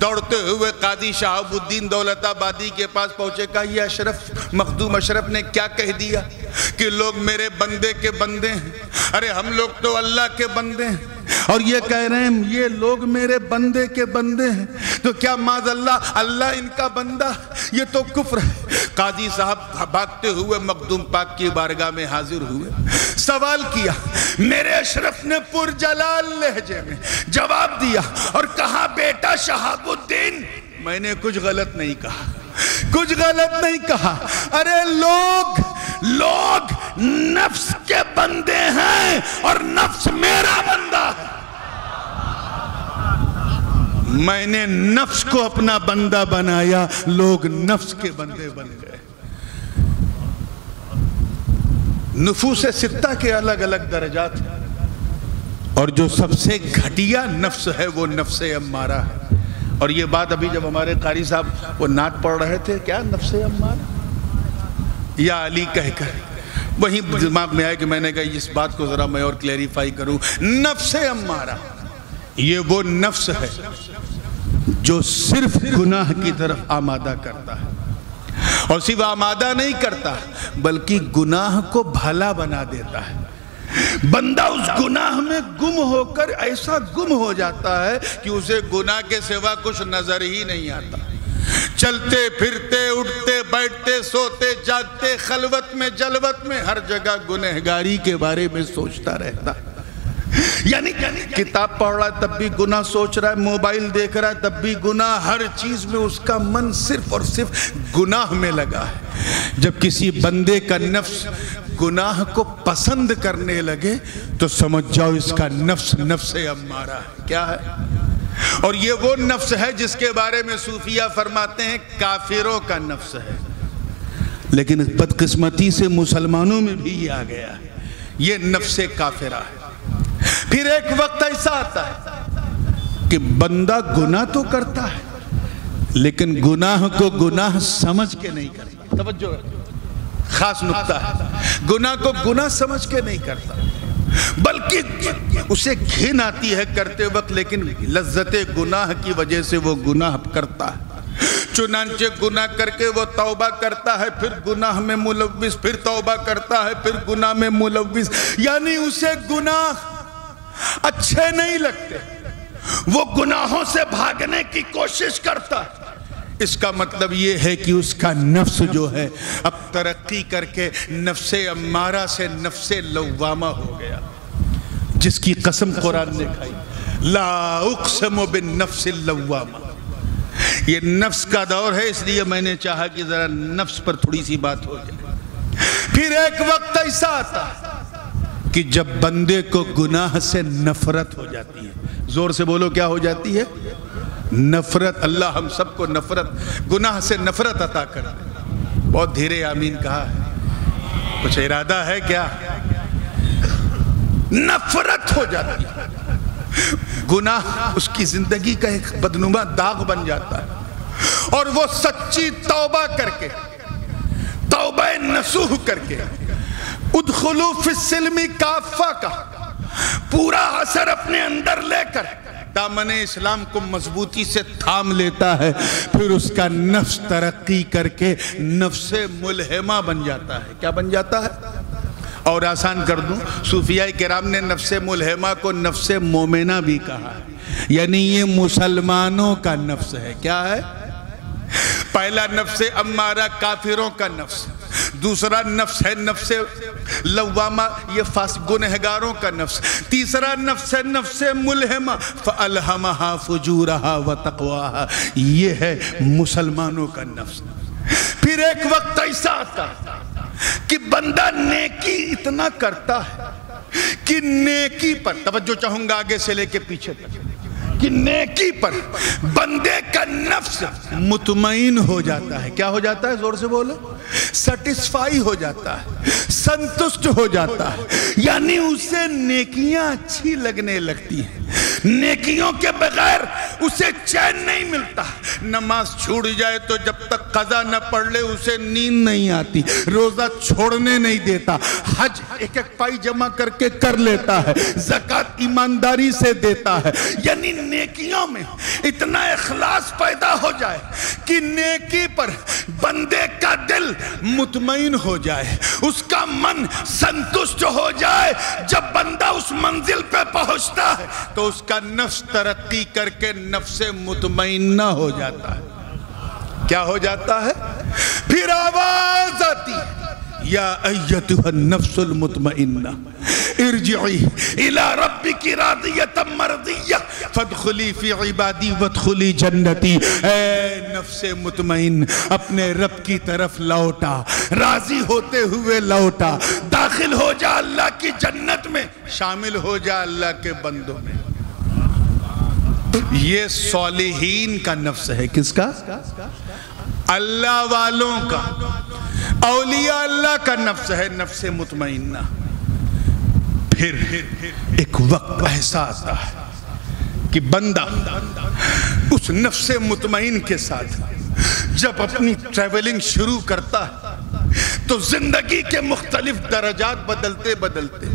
دوڑتے ہوئے قاضی شہاب الدین دولت آبادی کے پاس پہنچے، کہا یہ اشرف مخدوم اشرف نے کیا کہہ دیا کہ لوگ میرے بندے کے بندے ہیں؟ ارے ہم لوگ تو اللہ کے بندے ہیں، اور یہ کہہ رہے ہیں یہ لوگ میرے بندے کے بندے ہیں، تو کیا معاذ اللہ اللہ ان کا بندہ؟ یہ تو کفر ہے۔ قاضی صاحب بھاگتے ہوئے مخدوم پاک کی بارگاہ میں حاضر ہوئے، سوال کیا، میرے اشرف نے پرجلال لہجے میں جواب دیا اور کہا بیٹا شہاب الدین میں نے کچھ غلط نہیں کہا، کچھ غلط نہیں کہا۔ ارے لوگ نفس کے بندے ہیں اور نفس میرا بندہ ہے۔ میں نے نفس کو اپنا بندہ بنایا، لوگ نفس کے بندے بن گئے۔ نفوس ستہ کے الگ الگ درجات ہیں، اور جو سب سے گھٹیا نفس ہے وہ نفس امارہ ہے۔ اور یہ بات ابھی جب ہمارے قاری صاحب وہ نعت پڑھ رہے تھے، کیا نفس امارہ یا علی کہہ کر وہیں دماغ میں آیا کہ میں نے کہا اس بات کو ذرا میں اور کلیریفائی کروں۔ نفس امارہ یہ وہ نفس ہے جو صرف گناہ کی طرف آمادہ کرتا ہے، اور صرف آمادہ نہیں کرتا بلکہ گناہ کو بھلا بنا دیتا ہے۔ بندہ اس گناہ میں گم ہو کر ایسا گم ہو جاتا ہے کہ اسے گناہ کے سوا کچھ نظر ہی نہیں آتا۔ چلتے پھرتے اٹھتے بیٹھتے سوتے جاگتے خلوت میں جلوت میں ہر جگہ گنہگاری کے بارے میں سوچتا رہتا ہے۔ یعنی کتاب پڑھ رہا ہے تب بھی گناہ سوچ رہا ہے، موبائل دیکھ رہا ہے تب بھی گناہ، ہر چیز میں اس کا من صرف اور صرف گناہ میں لگا ہے۔ جب کسی بندے کا نفس گناہ کو پسند کرنے لگے تو سمجھ جاؤ اس کا نفس نفس امارہ ہے۔ کیا ہے؟ اور یہ وہ نفس ہے جس کے بارے میں صوفیہ فرماتے ہیں کافروں کا نفس ہے، لیکن بدقسمتی سے مسلمانوں میں بھی یہ آ گیا ہے، یہ نفس کافرہ ہے۔ پھر ایک وقت ایسا آتا ہے کہ بندہ گناہ تو کرتا ہے لیکن گناہ کو گناہ سمجھ کے نہیں کرتا۔ توجہ خاص نکتہ ہے، گناہ کو گناہ سمجھ کے نہیں کرتا بلکہ اسے گھن آتی ہے کرتے وقت، لیکن لذت گناہ کی وجہ سے وہ گناہ کرتا ہے۔ چنانچہ گناہ کر کے وہ توبہ کرتا ہے، پھر گناہ میں ملوث، پھر توبہ کرتا ہے، پھر گناہ میں ملوث، یعنی اسے گناہ اچھے نہیں لگتے، وہ گناہوں سے بھاگنے کی کوشش کرتا ہے۔ اس کا مطلب یہ ہے کہ اس کا نفس جو ہے اب ترقی کر کے نفس امارہ سے نفس لوامہ ہو گیا، جس کی قسم قرآن نے کھائی، لا اقسم بالنفس اللوامہ۔ یہ نفس کا دور ہے، اس لیے میں نے چاہا کہ ذرا نفس پر تھوڑی سی بات ہو جائے۔ پھر ایک وقت ایسا آتا ہے کہ جب بندے کو گناہ سے نفرت ہو جاتی ہے، زور سے بولو کیا ہو جاتی ہے؟ نفرت۔ اللہ ہم سب کو نفرت، گناہ سے نفرت عطا کر دے۔ بہت دھیرے آمین کہا ہے، کچھ ارادہ ہے کیا؟ نفرت ہو جاتی ہے، گناہ اس کی زندگی کا ایک بدنما داغ بن جاتا ہے، اور وہ سچی توبہ کر کے، توبہ نصوح کر کے، ادخلوا فی السلم کافہ کا پورا اثر اپنے اندر لے کر دامن اسلام کو مضبوطی سے تھام لیتا ہے، پھر اس کا نفس ترقی کر کے نفس ملہمہ بن جاتا ہے۔ کیا بن جاتا ہے؟ اور آسان کر دوں، صوفیہ کرام نے نفس ملہمہ کو نفس مومنہ بھی کہا ہے، یعنی یہ مسلمانوں کا نفس ہے۔ کیا ہے؟ پہلا نفس امارہ کافروں کا نفس، دوسرا نفس ہے نفس لوامہ یہ گنہگاروں کا نفس، تیسرا نفس ہے نفس ملہمہ فَأَلْهَمَهَا فُجُورَهَا وَتَقْوَاهَا یہ ہے مسلمانوں کا نفس۔ پھر ایک وقت ایسا آتا کہ بندہ نیکی اتنا کرتا ہے کہ نیکی پر، توجہ چاہوں گا آگے سے لے کے پیچھے تک، کہ نیکی پر بندے کا نفس مطمئن ہو جاتا ہے. کیا ہو جاتا ہے؟ زور سے بولو. سیٹسفائی ہو جاتا ہے، سنتشٹ ہو جاتا ہے. یعنی اسے نیکیاں اچھی لگنے لگتی ہیں. نیکیوں کے بغیر اسے چین نہیں ملتا. نماز چھوڑ جائے تو جب تک قضا نہ پڑھ لے اسے نیند نہیں آتی. روزہ چھوڑنے نہیں دیتا. حج ایک ایک پائی جمع کر کے کر لیتا ہے. زکوٰۃ ایمانداری سے دیتا ہے. یعنی نیکیوں میں اتنا اخلاص پیدا ہو جائے کہ نیکی پر بندے کا دل مطمئن ہو جائے، اس کا من سنتشٹ ہو جائے. جب بندہ اس منزل پہ پہنچتا ہے تو اس کا نفس ترقی کر کے نفس مطمئنہ ہو جاتا ہے. کیا ہو جاتا ہے؟ پھر آواز آتی ہے، یا ایتھا النفس المطمئنہ ارجعی الی ربک راضیۃ مرضیہ فادخلی فی عبادی وادخلی جنتی. اے نفس مطمئن، اپنے رب کی طرف لوٹا، راضی ہوتے ہوئے لوٹا، داخل ہو جا اللہ کی جنت میں، شامل ہو جا اللہ کے بندوں میں. یہ صالحین کا نفس ہے. کس کا؟ اللہ والوں کا، اولیاء اللہ کا نفس ہے، نفس مطمئنہ. پھر ایک وقت ایسا آتا ہے کہ بندہ اس نفس مطمئن کے ساتھ جب اپنی ٹریولنگ شروع کرتا ہے تو زندگی کے مختلف درجات بدلتے بدلتے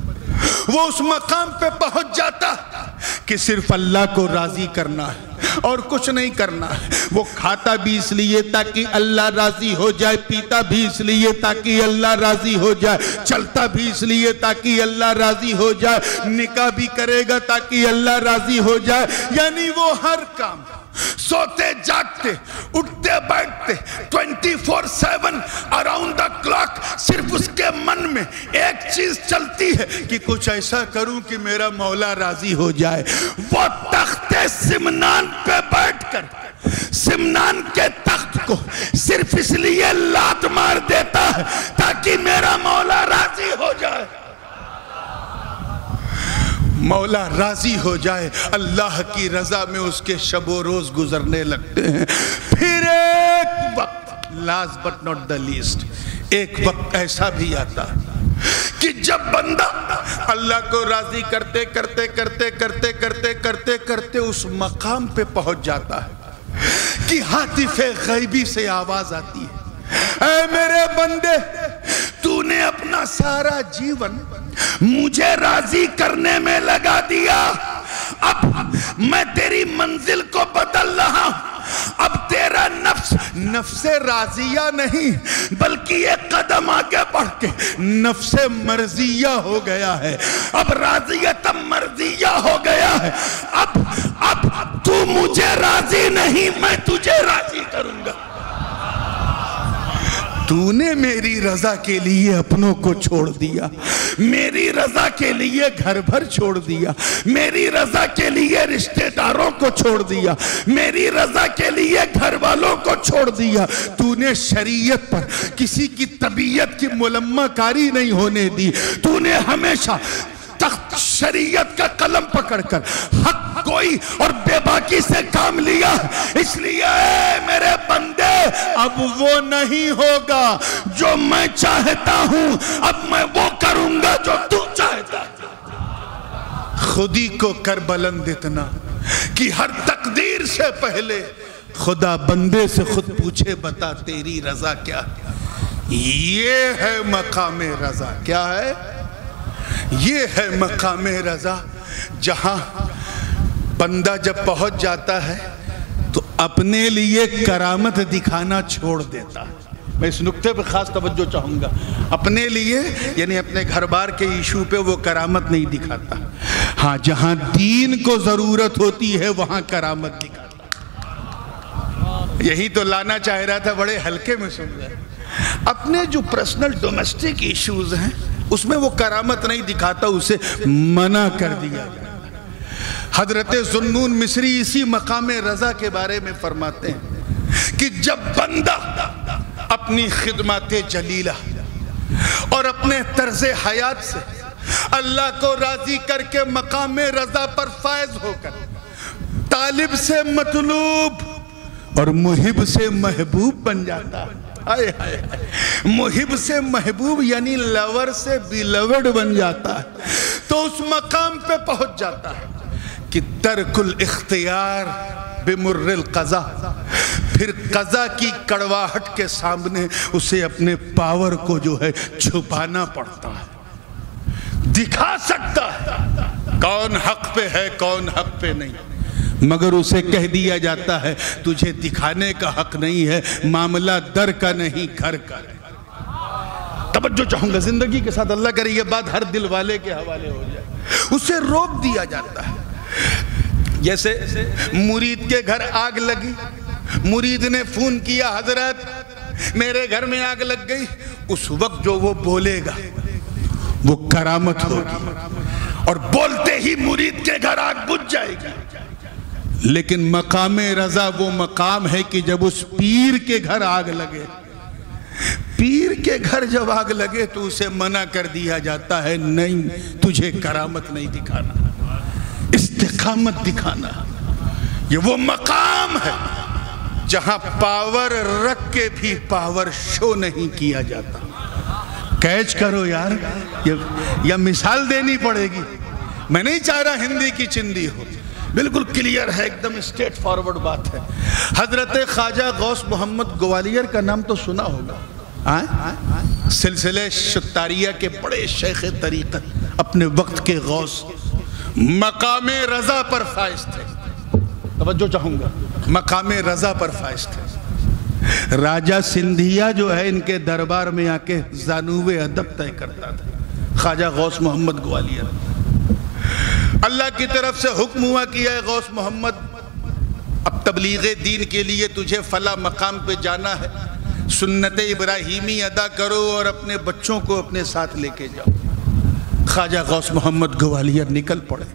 وہ اس مقام پہ پہنچ جاتا کہ صرف اللہ کو راضی کرنا ہے اور کچھ نہیں کرنا ہے. وہ کھاتا بھی اس لیے تاکہ اللہ راضی ہو جائے، پیتا بھی اس لیے تاکہ اللہ راضی ہو جائے، چلتا بھی اس لیے تاکہ اللہ راضی ہو جائے، نکاح بھی کرے گا تاکہ اللہ راضی ہو جائے. یعنی وہ ہر کام، سوتے جاگتے، اٹھتے بیٹھتے، 24/7 اراؤنڈ دا کلاک صرف اس کے من میں ایک چیز چلتی ہے کہ کچھ ایسا کروں کہ میرا مولا راضی ہو جائے. وہ تخت سمنان پہ بیٹھ کر سمنان کے تخت کو صرف اس لیے لات مار دیتا ہے تاکہ میرا مولا راضی ہو جائے. مولا راضی ہو جائے، اللہ کی رضا میں اس کے شب و روز گزرنے لگتے ہیں. پھر ایک وقت، last but not the least، ایک وقت ایسا بھی آتا کہ جب بندہ اللہ کو راضی کرتے کرتے کرتے کرتے کرتے کرتے کرتے اس مقام پہ پہنچ جاتا ہے کہ ہاتف غیبی سے آواز آتی ہے، اے میرے بندے، تو نے اپنا سارا جیون مجھے راضی کرنے میں لگا دیا. اب میں تیری منزل کو بدل رہا ہوں. اب تیرا نفس راضیہ نہیں بلکہ ایک قدم آگے بڑھ کے نفس مرضیہ ہو گیا ہے. اب راضیت مرضیہ ہو گیا ہے. اب تو مجھے راضی نہیں، میں تجھے راضی کروں گا. تو نے میری رضا کے لیے اپنوں کو چھوڑ دیا، میری رضا کے لیے گھر بھر چھوڑ دیا، میری رضا کے لیے رشتہ داروں کو چھوڑ دیا، میری رضا کے لیے گھر والوں کو چھوڑ دیا. تو نے شریعت پر کسی کی طبیعت کی ملمہ کاری نہیں ہونے دی. تو نے ہمیشہ تخت شریعت کا قلم پکڑ کر حق گوئی اور بے باکی سے کام لیا. اس لیے اے میرے بندے، اب وہ نہیں ہوگا جو میں چاہتا ہوں، اب میں وہ کروں گا جو تو چاہتا. خودی کو کر بلند اتنا کہ ہر تقدیر سے پہلے خدا بندے سے خود پوچھے، بتا تیری رضا کیا ہے. یہ ہے مقام رضا. کیا ہے؟ یہ ہے مقام رضا، جہاں بندہ جب پہنچ جاتا ہے تو اپنے لیے کرامت دکھانا چھوڑ دیتا ہے. میں اس نقطے پہ خاص توجہ چاہوں گا. اپنے لیے یعنی اپنے گھر بار کے ایشو پہ وہ کرامت نہیں دکھاتا. ہاں، جہاں دین کو ضرورت ہوتی ہے وہاں کرامت دکھاتا. یہی تو لانا چاہ رہا تھا، بڑے ہلکے میں سن رہے. اپنے جو پرسنل ڈومیسٹک ایشوز ہیں اس میں وہ کرامت نہیں دکھاتا، اسے منع کر دیا. حضرت ذوالنون مصری اسی مقام رضا کے بارے میں فرماتے ہیں کہ جب بندہ اپنی خدمات جلیلہ اور اپنے طرز حیات سے اللہ کو راضی کر کے مقام رضا پر فائز ہو کر طالب سے مطلوب اور محب سے محبوب بن جاتا ہے. محب سے محبوب یعنی لور سے بیلوڈ بن جاتا ہے تو اس مقام پہ پہنچ جاتا ہے کہ ترک الاختیار بمر القضا. پھر قضا کی کڑواہٹ کے سامنے اسے اپنے پاور کو جو ہے چھپانا پڑتا ہے. دکھا سکتا ہے کون حق پہ ہے کون حق پہ نہیں, مگر اسے کہہ دیا جاتا ہے تجھے دکھانے کا حق نہیں ہے, معاملہ در کا نہیں گھر کا ہے. توجہ چاہوں گا زندگی کے ساتھ, اللہ کرے یہ بات ہر دل والے کے حوالے ہو جائے. اسے روک دیا جاتا ہے. جیسے مرید کے گھر آگ لگی, مرید نے فون کیا حضرت میرے گھر میں آگ لگ گئی, اس وقت جو وہ بولے گا وہ کرامت ہوگی اور بولتے ہی مرید کے گھر آگ بجھ جائے گی. لیکن مقام رضا وہ مقام ہے کہ جب اس پیر کے گھر آگ لگے, پیر کے گھر جب آگ لگے تو اسے منع کر دیا جاتا ہے نہیں تجھے کرامت نہیں دکھانا, استقامت دکھانا. یہ وہ مقام ہے جہاں پاور رکھ کے بھی پاور شو نہیں کیا جاتا. کیچ کرو یار, یا مثال دینی پڑے گی. میں نہیں چاہ رہا ہندی کی چندی ہو, بالکل کلیئر ہے, ایک دم اسٹریٹ فارورڈ بات ہے. حضرت خواجہ غوث محمد گوالیار کا نام تو سنا ہوگا, سلسلے شتاریہ کے بڑے شیخ طریقت, اپنے وقت کے غوث, مقام رضا پر فائز تھے. توجہ چاہوں گا, مقام رضا پر فائز تھے. راجہ سندھیا جو ہے ان کے دربار میں آ کے زانوب ادب طے کرتا تھا. خواجہ غوث محمد گوالیار, اللہ کی طرف سے حکم ہوا کہ اے غوث محمد اب تبلیغ دین کے لیے تجھے فلاں مقام پہ جانا ہے, سنت ابراہیمی ادا کرو اور اپنے بچوں کو اپنے ساتھ لے کے جاؤ. خواجہ غوث محمد گوالیار نکل پڑے.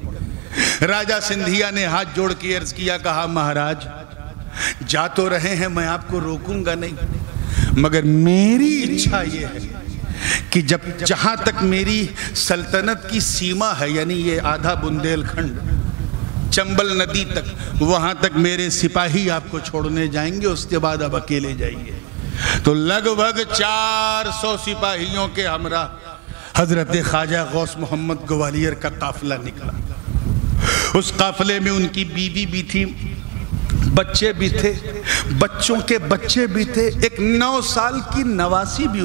راجہ سندھیا نے ہاتھ جوڑ کے عرض کیا, کہا مہاراج جا تو رہے ہیں, میں آپ کو روکوں گا نہیں, مگر میری اچھا یہ ہے کہ جہاں تک میری سلطنت کی سیما ہے, یعنی یہ آدھا بندیل کھنڈ چمبل ندی تک, وہاں تک میرے سپاہی آپ کو چھوڑنے جائیں گے, اس کے بعد اب اکیلے جائیے. تو لگ بھگ 400 سپاہیوں کے ہمراہ حضرت خواجہ غوث محمد گوالیار کا قافلہ نکلا. اس قافلے میں ان کی بیوی بھی تھی, بچے بھی تھے, بچوں کے بچے بھی تھے, ایک 9 سال کی نواسی بھی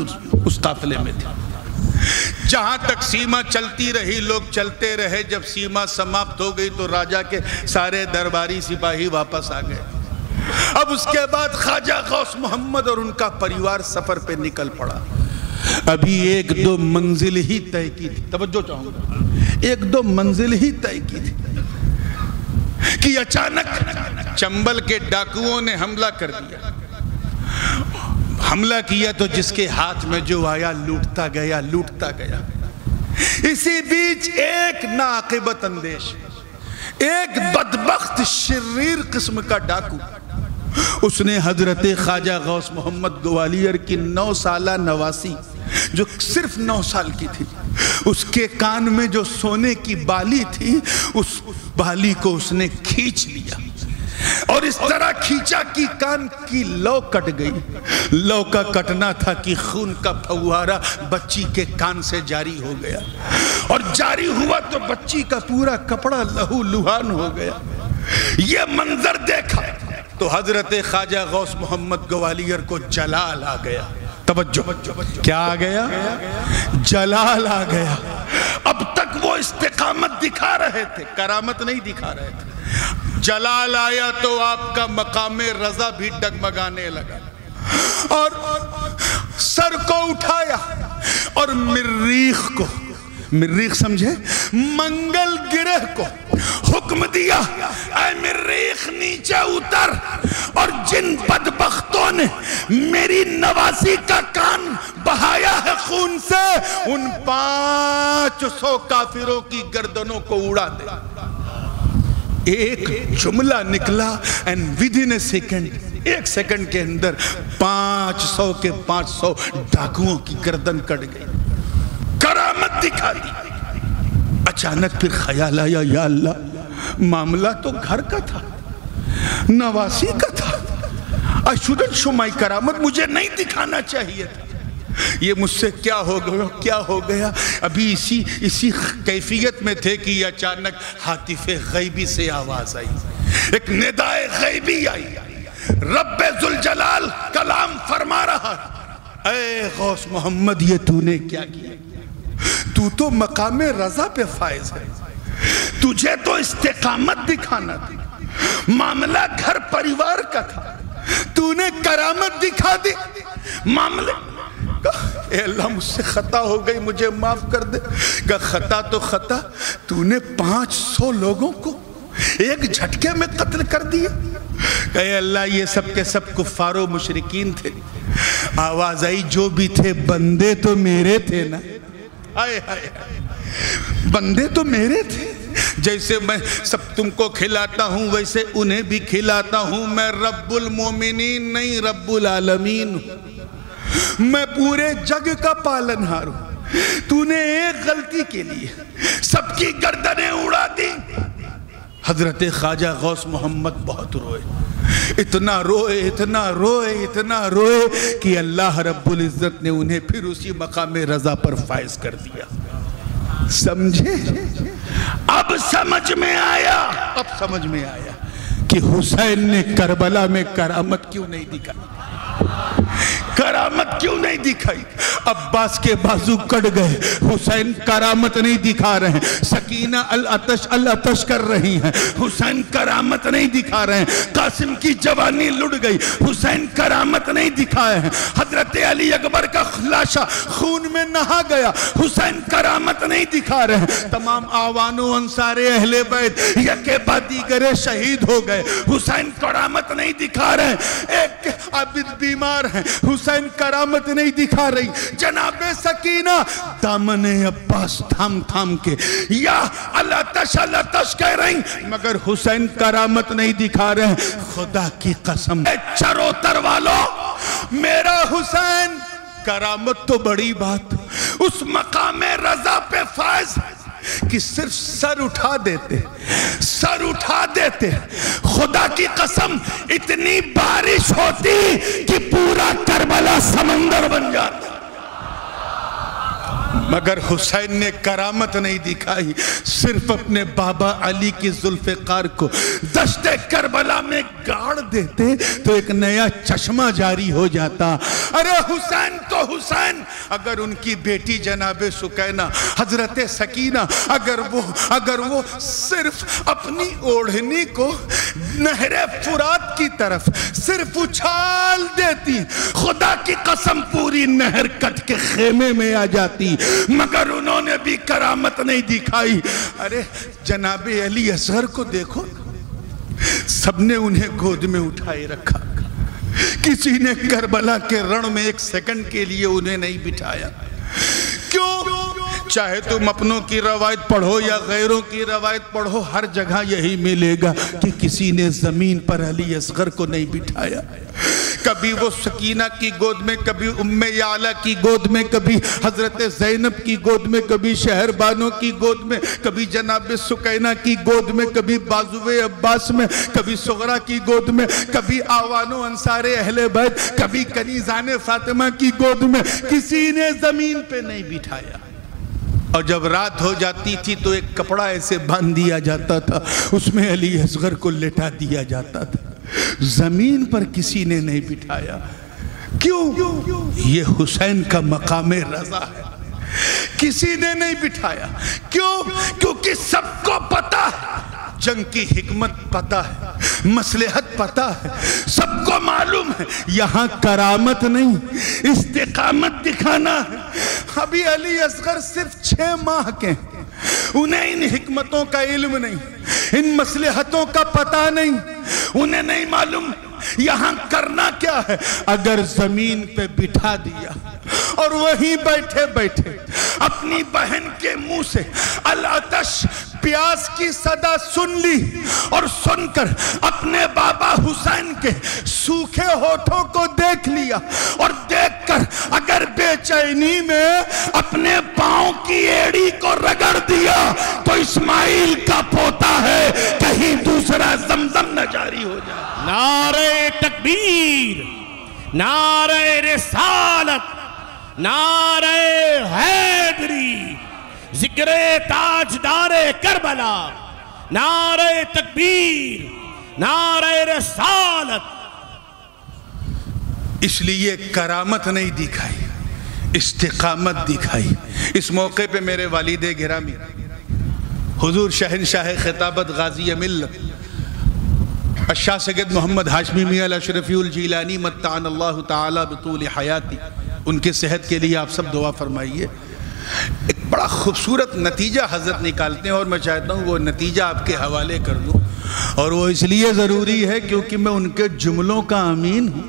اس قافلے میں تھی. جہاں تک سیما چلتی رہی لوگ چلتے رہے. جب سیما سماپت ہو گئی تو راجہ کے سارے درباری سپاہی واپس آ گئے. اب اس کے بعد خواجہ غوث محمد اور ان کا پریوار سفر پہ نکل پڑا. ابھی 1-2 منزل ہی طے کی تھی. توجہ چاہوں گا, 1-2 منزل ہی طے کی تھی کہ اچانک چمبل کے ڈاکوؤں نے حملہ کر دیا. حملہ کیا تو جس کے ہاتھ میں جو آیا لوٹتا گیا لوٹتا گیا. اسی بیچ ایک ناعاقبت اندیش, ایک بدبخت شریر قسم کا ڈاکو, اس نے حضرت خواجہ غوث محمد گوالیار کی 9 سالہ نواسی جو صرف 9 سال کی تھی, اس کے کان میں جو سونے کی بالی تھی, اس بالی کو اس نے کھینچ لیا اور اس طرح کھینچا کہ کان کی لو کٹ گئی. لو کا کٹنا تھا کہ خون کا پھوارا بچی کے کان سے جاری ہو گیا, اور جاری ہوا تو بچی کا پورا کپڑا لہو لہان ہو گیا. یہ منظر دیکھا تو حضرت خواجہ غوث محمد گوالیار کو جلال آ گیا. توجہ, کیا آ گیا؟ جلال آ گیا. اب تک وہ استقامت دکھا رہے تھے, کرامت نہیں دکھا رہے تھے. جلال آیا تو آپ کا مقام رضا بھی ڈگمگانے لگا, اور سر کو اٹھایا اور مریخ کو, مریخ سمجھے, منگل گرہ کو حکم دیا, اے مریخ نیچے اتر, اور جن بدبختوں نے میری نواسی کا کان بہایا ہے خون سے, ان 500 کافروں کی گردنوں کو اڑا دے. ایک جملہ نکلا, and within a second ایک سیکنڈ کے اندر 500 کے 500 ڈاکوؤں کی گردن کٹ گئی، کرامت دکھا دی۔ اچانک پھر خیال آیا یا اللہ معاملہ تو گھر کا تھا، نواسی کا تھا، I shouldn't show my کرامت، مجھے نہیں دکھانا چاہیے تھا، یہ مجھ سے کیا ہو گیا۔ ابھی اسی کیفیت میں تھے کہ یہ اچانک ہاتف غیبی سے آواز آئی، ایک ندائے غیبی آئی، رب ذوالجلال کلام فرما رہا، اے غوث محمد یہ تو نے کیا کیا؟ تو تو مقام رضا پہ فائز ہے، تجھے تو استقامت دکھانا تھی، معاملہ گھر پریوار کا تھا، تو نے کرامت دکھا دی، معاملہ اے اللہ مجھ سے خطا ہو گئی، مجھے معاف کر دے۔ کہ خطا تو خطا، تو نے 500 لوگوں کو ایک جھٹکے میں قتل کر دیا۔ کہ اے اللہ یہ سب کے سب کفار و مشرکین تھے، آواز آئی جو بھی تھے بندے تو میرے تھے نا، آئے آئے بندے تو میرے تھے، جیسے میں سب تم کو کھلاتا ہوں ویسے انہیں بھی کھلاتا ہوں، میں رب المومنین نہیں رب العالمین ہوں، میں پورے جگ کا پالنہار ہوں، تو نے ایک غلطی کے لیے سب کی گردنیں اڑا دی۔ حضرت خواجہ غوث محمد بہت روئے، اتنا روئے کہ اللہ رب العزت نے انہیں پھر اسی مقام رضا پر فائز کر دیا۔ سمجھے؟ اب سمجھ میں آیا کہ حسین نے کربلا میں کرامت کیوں نہیں دکھائی، کرامت کیوں نہیں دکھائی؟ عباس کے بازو کٹ گئے، حسین کرامت نہیں دکھا رہے ہیں، سکینہ العطش کر رہی ہیں، حسین کرامت نہیں دکھا رہے ہیں، قاسم کی جوانی لڑ گئی، حسین کرامت نہیں دکھائے ہیں، حضرت علی اکبر کا لاشا خون میں نہا گیا، حسین کرامت نہیں دکھا رہے ہیں، تمام آوان و انصار اہل بیت یکے بعد دیگرے شہید ہو گئے، حسین کرامت نہیں دکھا رہے ہیں، ایک عابد بیمار ہیں، حسین کرامت نہیں دکھا رہی، جناب سکینہ دامن عباس تھام کے یا العطش کہہ رہی، مگر حسین کرامت نہیں دکھا رہے ہیں۔ خدا کی قسم اے چروتر والوں، میرا حسین کرامت تو بڑی بات، اس مقام رضا پہ فائز کہ صرف سر اٹھا دیتے، خدا کی قسم اتنی بارش ہوتی کہ پورا کربلا سمندر بن جاتا، مگر حسین نے کرامت نہیں دکھائی، صرف اپنے بابا علی کی ذوالفقار کو دشت کربلا میں گاڑ دیتے تو ایک نیا چشمہ جاری ہو جاتا۔ ارے حسین تو حسین، اگر ان کی بیٹی جناب سکینہ حضرت سکینہ اگر وہ صرف اپنی اوڑھنی کو نہر فرات کی طرف صرف اچھال دیتی، خدا کی قسم پوری نہر کٹ کے خیمے میں آ جاتی، مگر انہوں نے بھی کرامت نہیں دکھائی۔ ارے جناب علی اصغر کو دیکھو، سب نے انہیں گود میں اٹھائے رکھا، کسی نے کربلا کے رن میں ایک سیکنڈ کے لیے انہیں نہیں بٹھایا۔ کیوں؟ چاہے تم اپنوں کی روایت پڑھو یا غیروں کی روایت پڑھو، ہر جگہ یہی ملے گا کہ کسی نے زمین پر علی اصغر کو نہیں بٹھایا۔ کبھی وہ سکینہ کی گود میں، کبھی ام یعلا کی گود میں، کبھی حضرت زینب کی گود میں، کبھی شہر بانوں کی گود میں، کبھی جناب سکینہ کی گود میں، کبھی بازوے عباس میں، کبھی صغرا کی گود میں، کبھی آوان و انصار اہل بیت، کبھی کنیزان فاطمہ کی گود میں، کسی نے زمین پہ نہیں بٹھایا۔ اور جب رات ہو جاتی تھی تو ایک کپڑا ایسے باندھ دیا جاتا تھا، اس میں علی اصغر کو لٹا دیا جاتا تھا، زمین پر کسی نے نہیں بٹھایا۔ کیوں؟ یہ حسین کا مقام رضا ہے، کسی نے نہیں بٹھایا۔ کیونکہ سب کو پتا ہے، جنگ کی حکمت پتا ہے، مصلحت پتا ہے، سب کو معلوم ہے، یہاں کرامت نہیں استقامت دکھانا ہے۔ ابھی علی اصغر صرف 6 ماہ کے، انہیں ان حکمتوں کا علم نہیں، ان مصلحتوں کا پتہ نہیں، انہیں نہیں معلوم یہاں کرنا کیا ہے۔ اگر زمین پہ بٹھا دیا اور وہیں بیٹھے بیٹھے اپنی بہن کے منہ سے العطش پیاس کی صدا سن لی اور سن کر اپنے بابا حسین کے سوکھے ہونٹوں کو دیکھ لیا اور دیکھ کر اگر بے چینی میں اپنے پاؤں کی ایڑی کو رگڑ دیا تو اسماعیل کا پوتا ہے، کہیں دوسرا زمزم نہ جاری ہو جائے۔ نعرہ تکبیر، نعرہ رسالت، نعرہ حیدری، ذکر تاجدار کربلا، نعرہ تکبیر، نعرہ رسالت۔ اس لیے کرامت نہیں دکھائی، استقامت دکھائی۔ اس موقع پہ میرے والد گرامی حضور شہنشاہ خطابت غازی ملت الشاہ سید محمد ہاشمی میاں الاشرفی الجیلانی متعن اللہ تعالی بطول حیاتی، ان کے صحت کے لیے آپ سب دعا فرمائیے۔ ایک بڑا خوبصورت نتیجہ حضرت نکالتے ہیں اور میں چاہتا ہوں وہ نتیجہ آپ کے حوالے کر دوں، اور وہ اس لیے ضروری ہے کیونکہ میں ان کے جملوں کا امین ہوں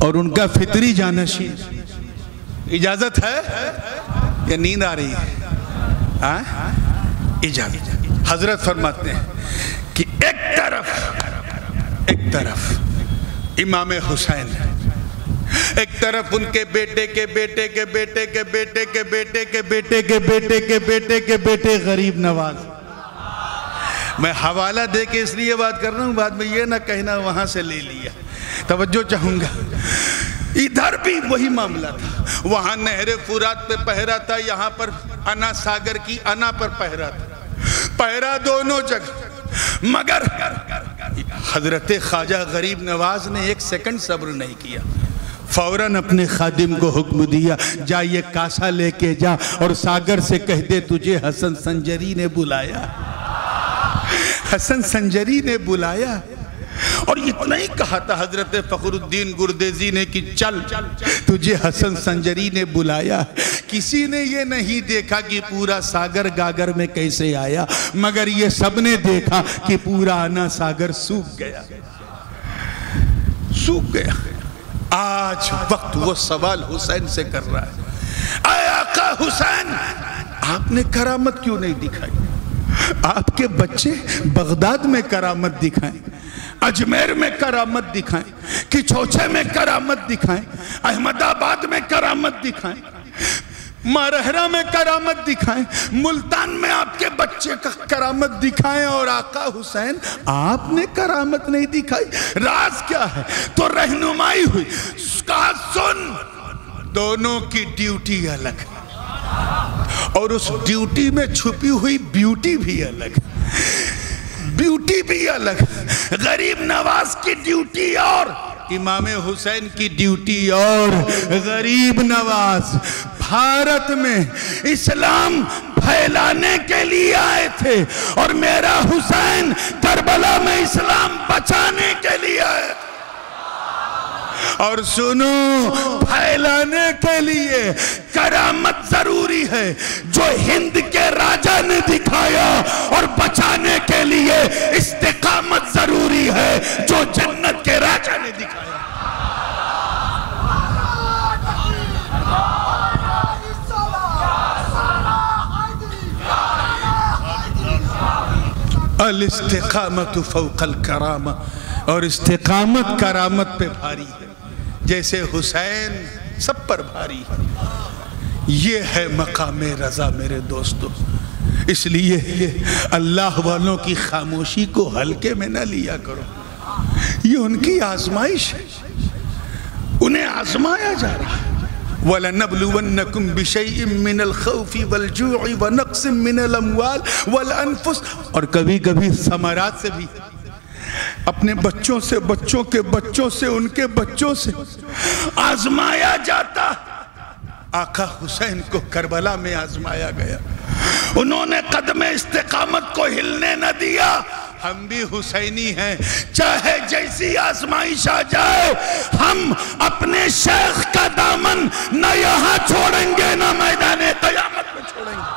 اور ان کا فطری جانشین۔ اجازت ہے یا نیند آ رہی ہے؟ اجازت۔ حضرت فرماتے ہیں کہ ایک طرف امام حسین، ایک طرف ان کے بیٹے کے بیٹے کے بیٹے کے بیٹے کے بیٹے کے بیٹے کے بیٹے کے بیٹے کے بیٹے غریب نواز۔ میں حوالہ دے کے اس لیے بات کر رہا ہوں، بعد میں یہ نہ کہنا وہاں سے لے لیا۔ توجہ چاہوں گا، ادھر بھی وہی معاملہ تھا، وہاں نہر فرات پہ پہرا تھا، یہاں پر انا ساگر کی انا پر پہرا تھا، پہرا دونوں جگہ۔ مگر حضرت خواجہ غریب نواز نے ایک سیکنڈ صبر نہیں کیا، فوراً اپنے خادم کو حکم دیا، جا یہ کاسا لے کے جا اور ساگر سے کہہ دے تجھے حسن سنجری نے بلایا، حسن سنجری نے بلایا۔ اور اتنا ہی کہا تھا حضرت فخر الدین گردیزی نے کہ چل تجھے حسن سنجری نے بلایا۔ کسی نے یہ نہیں دیکھا کہ پورا ساگر گاگر میں کیسے آیا، مگر یہ سب نے دیکھا کہ پورا انا ساگر سوکھ گیا، سوکھ گیا۔ آج وقت وہ سوال حسین سے کر رہا ہے، اے آقا حسین، آپ نے کرامت کیوں نہیں دکھائی؟ آپ کے بچے بغداد میں کرامت دکھائیں، اجمیر میں کرامت دکھائیں، کچھوچے میں کرامت دکھائیں، احمد آباد میں کرامت دکھائیں، مارہرہ میں کرامت دکھائیں، ملتان میں آپ کے بچے کا کرامت دکھائیں، اور آقا حسین آپ نے کرامت نہیں دکھائی۔ راز کیا ہے؟ تو رہنمائی ہوئی، کہا سن، دونوں کی ڈیوٹی الگ اور اس ڈیوٹی میں چھپی ہوئی بیوٹی بھی الگ، بیوٹی بھی الگ۔ غریب نواز کی ڈیوٹی اور امام حسین کی ڈیوٹی اور۔ غریب نواز بھارت میں اسلام پھیلانے کے لیے آئے تھے اور میرا حسین کربلا میں اسلام بچانے کے لیے آئے تھے۔ اور سنو، پھیلانے کے لیے کرامت ضروری ہے جو ہند کے راجہ نے دکھایا، اور بچانے کے لیے استقامت ضروری ہے جو جنت کے راجہ نے دکھایا۔ الاستقامت فوق الکرامہ، اور استقامت کرامت پہ بھاری ہے، جیسے حسین سب پر بھاری ہے۔ یہ ہے مقام رضا میرے دوستو۔ اس لیے اللہ والوں کی خاموشی کو ہلکے میں نہ لیا کرو، یہ ان کی آزمائش ہے، انہیں آزمایا جا رہا ہے۔ وَلَنَبْلُوَنَّكُمْ بِشَيْءٍ مِّنَ الْخَوْفِ وَالْجُوعِ وَنَقْصٍ مِّنَ الْأَمْوَالِ وَالْأَنفُسِ، اور کبھی کبھی ثمرات سے بھی، اپنے بچوں سے، بچوں کے بچوں سے، ان کے بچوں سے آزمایا جاتا۔ آقا حسین کو کربلا میں آزمایا گیا، انہوں نے قدم استقامت کو ہلنے نہ دیا۔ ہم بھی حسینی ہیں، چاہے جیسی آزمائش آ جائے، ہم اپنے شیخ کا دامن نہ یہاں چھوڑیں گے نہ میدان قیامت میں چھوڑیں گے۔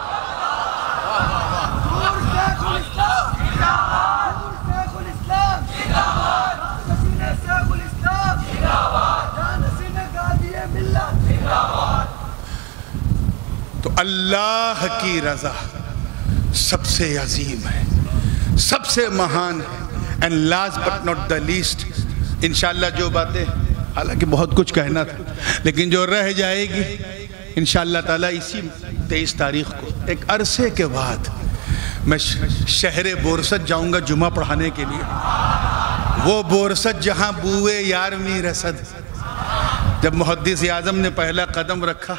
تو اللہ کی رضا سب سے عظیم ہے، سب سے مہان ہے. And last but not the list, انشاءاللہ جو باتیں، حالانکہ بہت کچھ کہنا تھا لیکن جو رہ جائے گی انشاءاللہ تعالیٰ اسی 23 تاریخ کو ایک عرصے کے بعد میں شہر بورست جاؤں گا جمعہ پڑھانے کے لیے. وہ بورست جہاں بوئے یارمی رسد، جب محدث اعظم نے پہلا قدم رکھا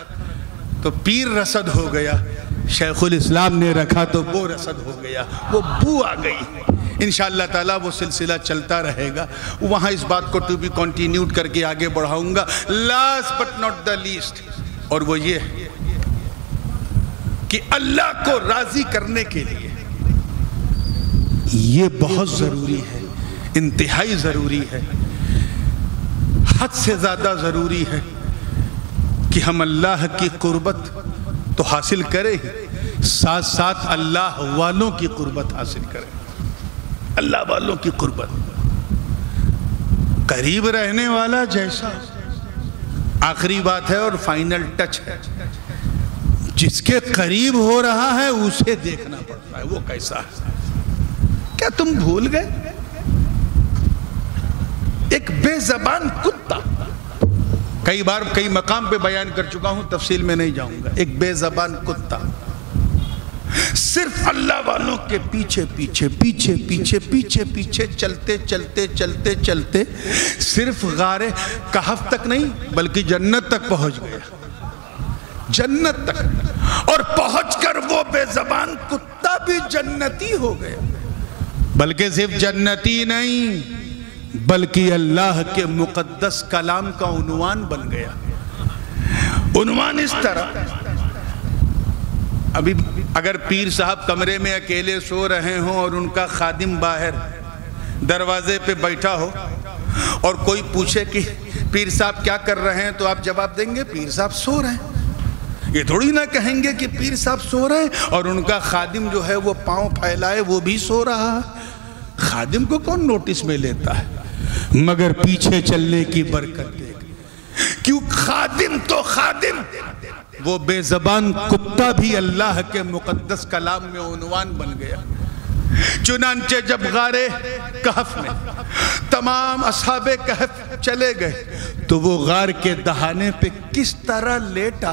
تو پیر رسد ہو گیا، شیخ الاسلام نے رکھا تو بو رسد ہو گیا، وہ بو آ گئی. انشاءاللہ تعالیٰ وہ سلسلہ چلتا رہے گا. وہاں اس بات کو ٹو بی کنٹینیوڈ کر کے آگے بڑھاؤں گا. Last but not the least, اور وہ یہ کہ اللہ کو راضی کرنے کے لیے یہ بہت ضروری ہے، انتہائی ضروری ہے، حد سے زیادہ ضروری ہے کہ ہم اللہ کی قربت تو حاصل کریں ہی، ساتھ ساتھ اللہ والوں کی قربت حاصل کریں. اللہ والوں کی قربت، قریب رہنے والا جیسا، آخری بات ہے اور فائنل ٹچ ہے، جس کے قریب ہو رہا ہے اسے دیکھنا پڑتا ہے وہ کیسا ہے. کیا تم بھول گئے ایک بے زبان کتا؟ کئی بار کئی مقام پہ بیان کر چکا ہوں، تفصیل میں نہیں جاؤں گا. ایک بے زبان کتا صرف اللہ والوں کے پیچھے پیچھے پیچھے پیچھے پیچھے پیچھے چلتے چلتے چلتے چلتے صرف غار کہف تک نہیں بلکہ جنت تک پہنچ گیا، جنت تک. اور پہنچ کر وہ بے زبان کتا بھی جنتی ہو گیا، بلکہ صرف جنتی نہیں بلکہ اللہ کے مقدس کلام کا عنوان بن گیا. عنوان اس طرح، ابھی اگر پیر صاحب کمرے میں اکیلے سو رہے ہوں اور ان کا خادم باہر دروازے پہ بیٹھا ہو اور کوئی پوچھے کہ پیر صاحب کیا کر رہے ہیں تو آپ جواب دیں گے پیر صاحب سو رہے ہیں. یہ تھوڑی نہ کہیں گے کہ پیر صاحب سو رہے ہیں اور ان کا خادم جو ہے وہ پاؤں پھیلائے وہ بھی سو رہا ہے. خادم کو کون نوٹس میں لیتا ہے، مگر پیچھے چلنے کی برکت دے گی. کیوں؟ خادم تو خادم، وہ بے زبان کتا بھی اللہ کے مقدس کلام میں عنوان بن گیا. چنانچہ جب غار کہف میں تمام اصحاب کہف چلے گئے تو وہ غار کے دہانے پہ کس طرح لیٹا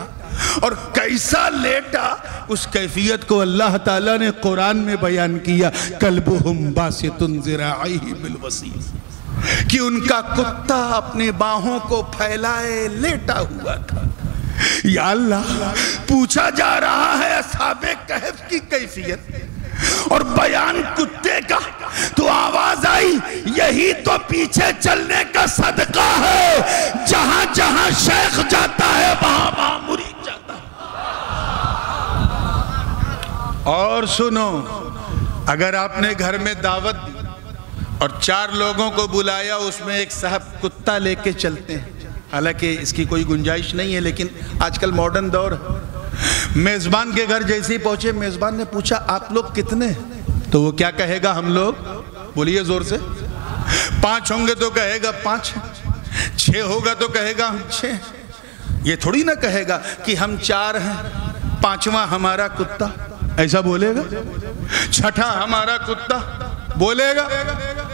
اور کیسا لیٹا، اس کیفیت کو اللہ تعالیٰ نے قرآن میں بیان کیا. کلبہم باسط ذراعیہ بالوصید، کہ ان کا کتا اپنے باہوں کو پھیلائے لیٹا ہوا تھا. یا اللہ، پوچھا جا رہا ہے اصحاب کہف کی کیفیت اور بیان کتے کا، تو آواز آئی یہی تو پیچھے چلنے کا صدقہ ہے. جہاں جہاں شیخ جاتا ہے وہاں وہاں مرید جاتا ہے. اور سنو، اگر آپ نے گھر میں دعوت دی اور 4 لوگوں کو بلایا، اس میں ایک صاحب کتا لے کے چلتے ہیں، حالانکہ اس کی کوئی گنجائش نہیں ہے لیکن آج کل ماڈرن دور ہے. میزبان کے گھر جیسے ہی پہنچے، میزبان نے پوچھا آپ لوگ کتنے؟ تو وہ کیا کہے گا؟ ہم لوگ، بولیے زور سے، 5 ہوں گے تو کہے گا 5، 6 ہوگا تو کہے گا ہم 6. یہ تھوڑی نہ کہے گا کہ ہم 4 ہیں، 5واں ہمارا کتا، ایسا بولے گا؟ 6واں ہمارا کتا بولے گا؟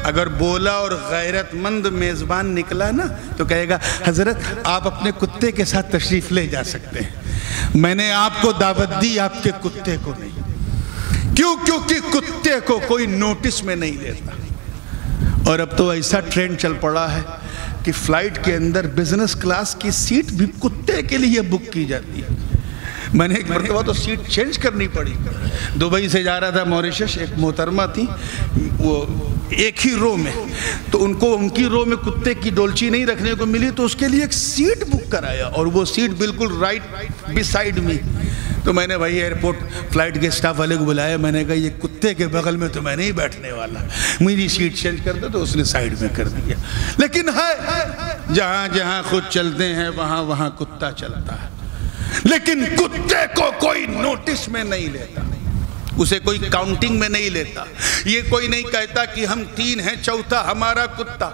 اگر بولا اور غیرت مند میزبان نکلا نا تو کہے گا حضرت آپ اپنے کتے کے ساتھ تشریف لے جا سکتے ہیں، میں نے آپ کو دعوت دی، آپ کے کتے کو نہیں. کیوں؟ کیونکہ کتے کو کوئی نوٹس میں نہیں لیتا. اور اب تو ایسا ٹرینڈ چل پڑا ہے کہ فلائٹ کے اندر بزنس کلاس کی سیٹ بھی کتے کے لیے بک کی جاتی ہے. میں نے ایک مرتبہ تو سیٹ چینج کرنی پڑی. دبئی سے جا رہا تھا موریشس، ایک محترمہ تھی، وہ ایک ہی رو میں، تو ان کو ان کی رو میں کتے کی ڈولچی نہیں رکھنے کو ملی تو اس کے لیے ایک سیٹ بک کرایا اور وہ سیٹ بالکل رائٹ بسائیڈ میں. تو میں نے بھائی ایئرپورٹ فلائٹ کے سٹاف والے کو بلایا، میں نے کہا یہ کتے کے بغل میں تو میں نہیں بیٹھنے والا، میری سیٹ چینج کر دو. تو اس نے سائیڈ میں کر دیا. لیکن ہے جہاں جہاں خود چلتے ہیں وہاں وہاں کتا چلتا ہے، لیکن کتے کو کوئی نوٹس میں نہیں لیتا، اسے کوئی کاؤنٹنگ میں نہیں لیتا. یہ کوئی نہیں کہتا کہ ہم 3 ہیں 4تھا ہمارا کتا،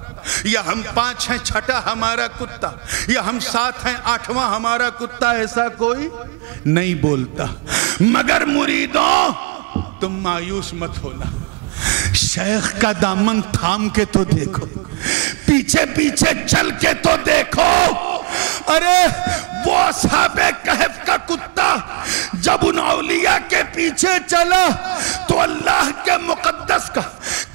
یا ہم 5 ہیں 6واں ہمارا کتا، یا ہم 7 ہیں 8واں ہمارا کتا. ایسا کوئی نہیں بولتا. مگر مریدوں تم مایوس مت ہونا، شیخ کا دامن تھام کے تو دیکھو، پیچھے پیچھے چل کے تو دیکھو۔ ارے وہ اصحاب کہف کا کتا جب ان اولیاء کے پیچھے چلا تو اللہ کے مقدس کا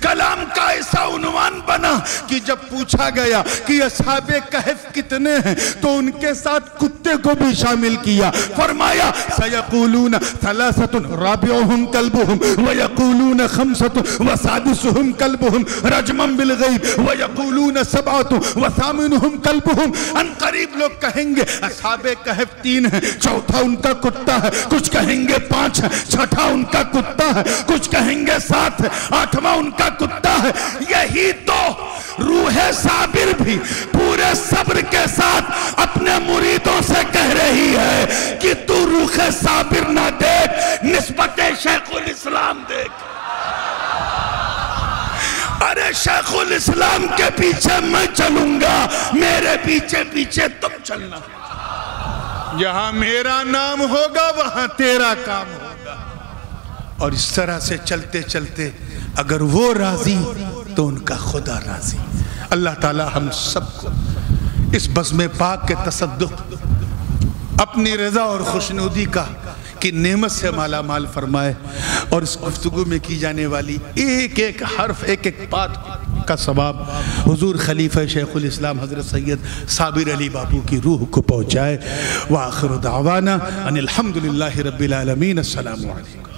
کلام کا ایسا عنوان بنا کہ جب پوچھا گیا کہ اصحاب کہف کتنے ہیں تو ان کے ساتھ کتے کو بھی شامل کیا، فرمایا سیقولون ثلاثۃ رابعہم کلبہم ویقولون خمسۃ وسادسہم کلبہم رجما بالغیب ویقولون سبعۃ وثامنہم کلبہم۔ ان قریب لوگ کہیں گے اصحاب کہف 3 ہیں، چوتھا ان کا کتا ہے، کچھ کہیں گے 5 ہے، چھٹا ان کا کتا ہے، کچھ کہیں گے 7 ہے، 8واں ان کا کتا ہے۔ یہی تو روح صابر بھی پورے صبر کے ساتھ اپنے مریدوں سے کہہ رہی ہے کہ تو روح صابر نہ دیکھ، نسبت شیخ الاسلام دیکھ۔ ارے شیخ الاسلام کے پیچھے میں چلوں گا، میرے پیچھے پیچھے تم چلنا، جہاں میرا نام ہوگا وہاں تیرا کام ہوگا۔ اور اس طرح سے چلتے چلتے اگر وہ راضی تو ان کا خدا راضی۔ اللہ تعالی ہم سب کو اس بزم پاک کے تصدق، اپنی رضا اور خوشنودی کا کی نعمت سے مالا مال فرمائے، اور اس گفتگو میں کی جانے والی ایک ایک حرف، ایک ایک بات کا ثواب حضور خلیفہ شیخ الاسلام حضرت سید صابر علی بابو کی روح کو پہنچائے۔ وآخر دعوانا ان الحمدللہ رب العالمین۔ السلام علیکم۔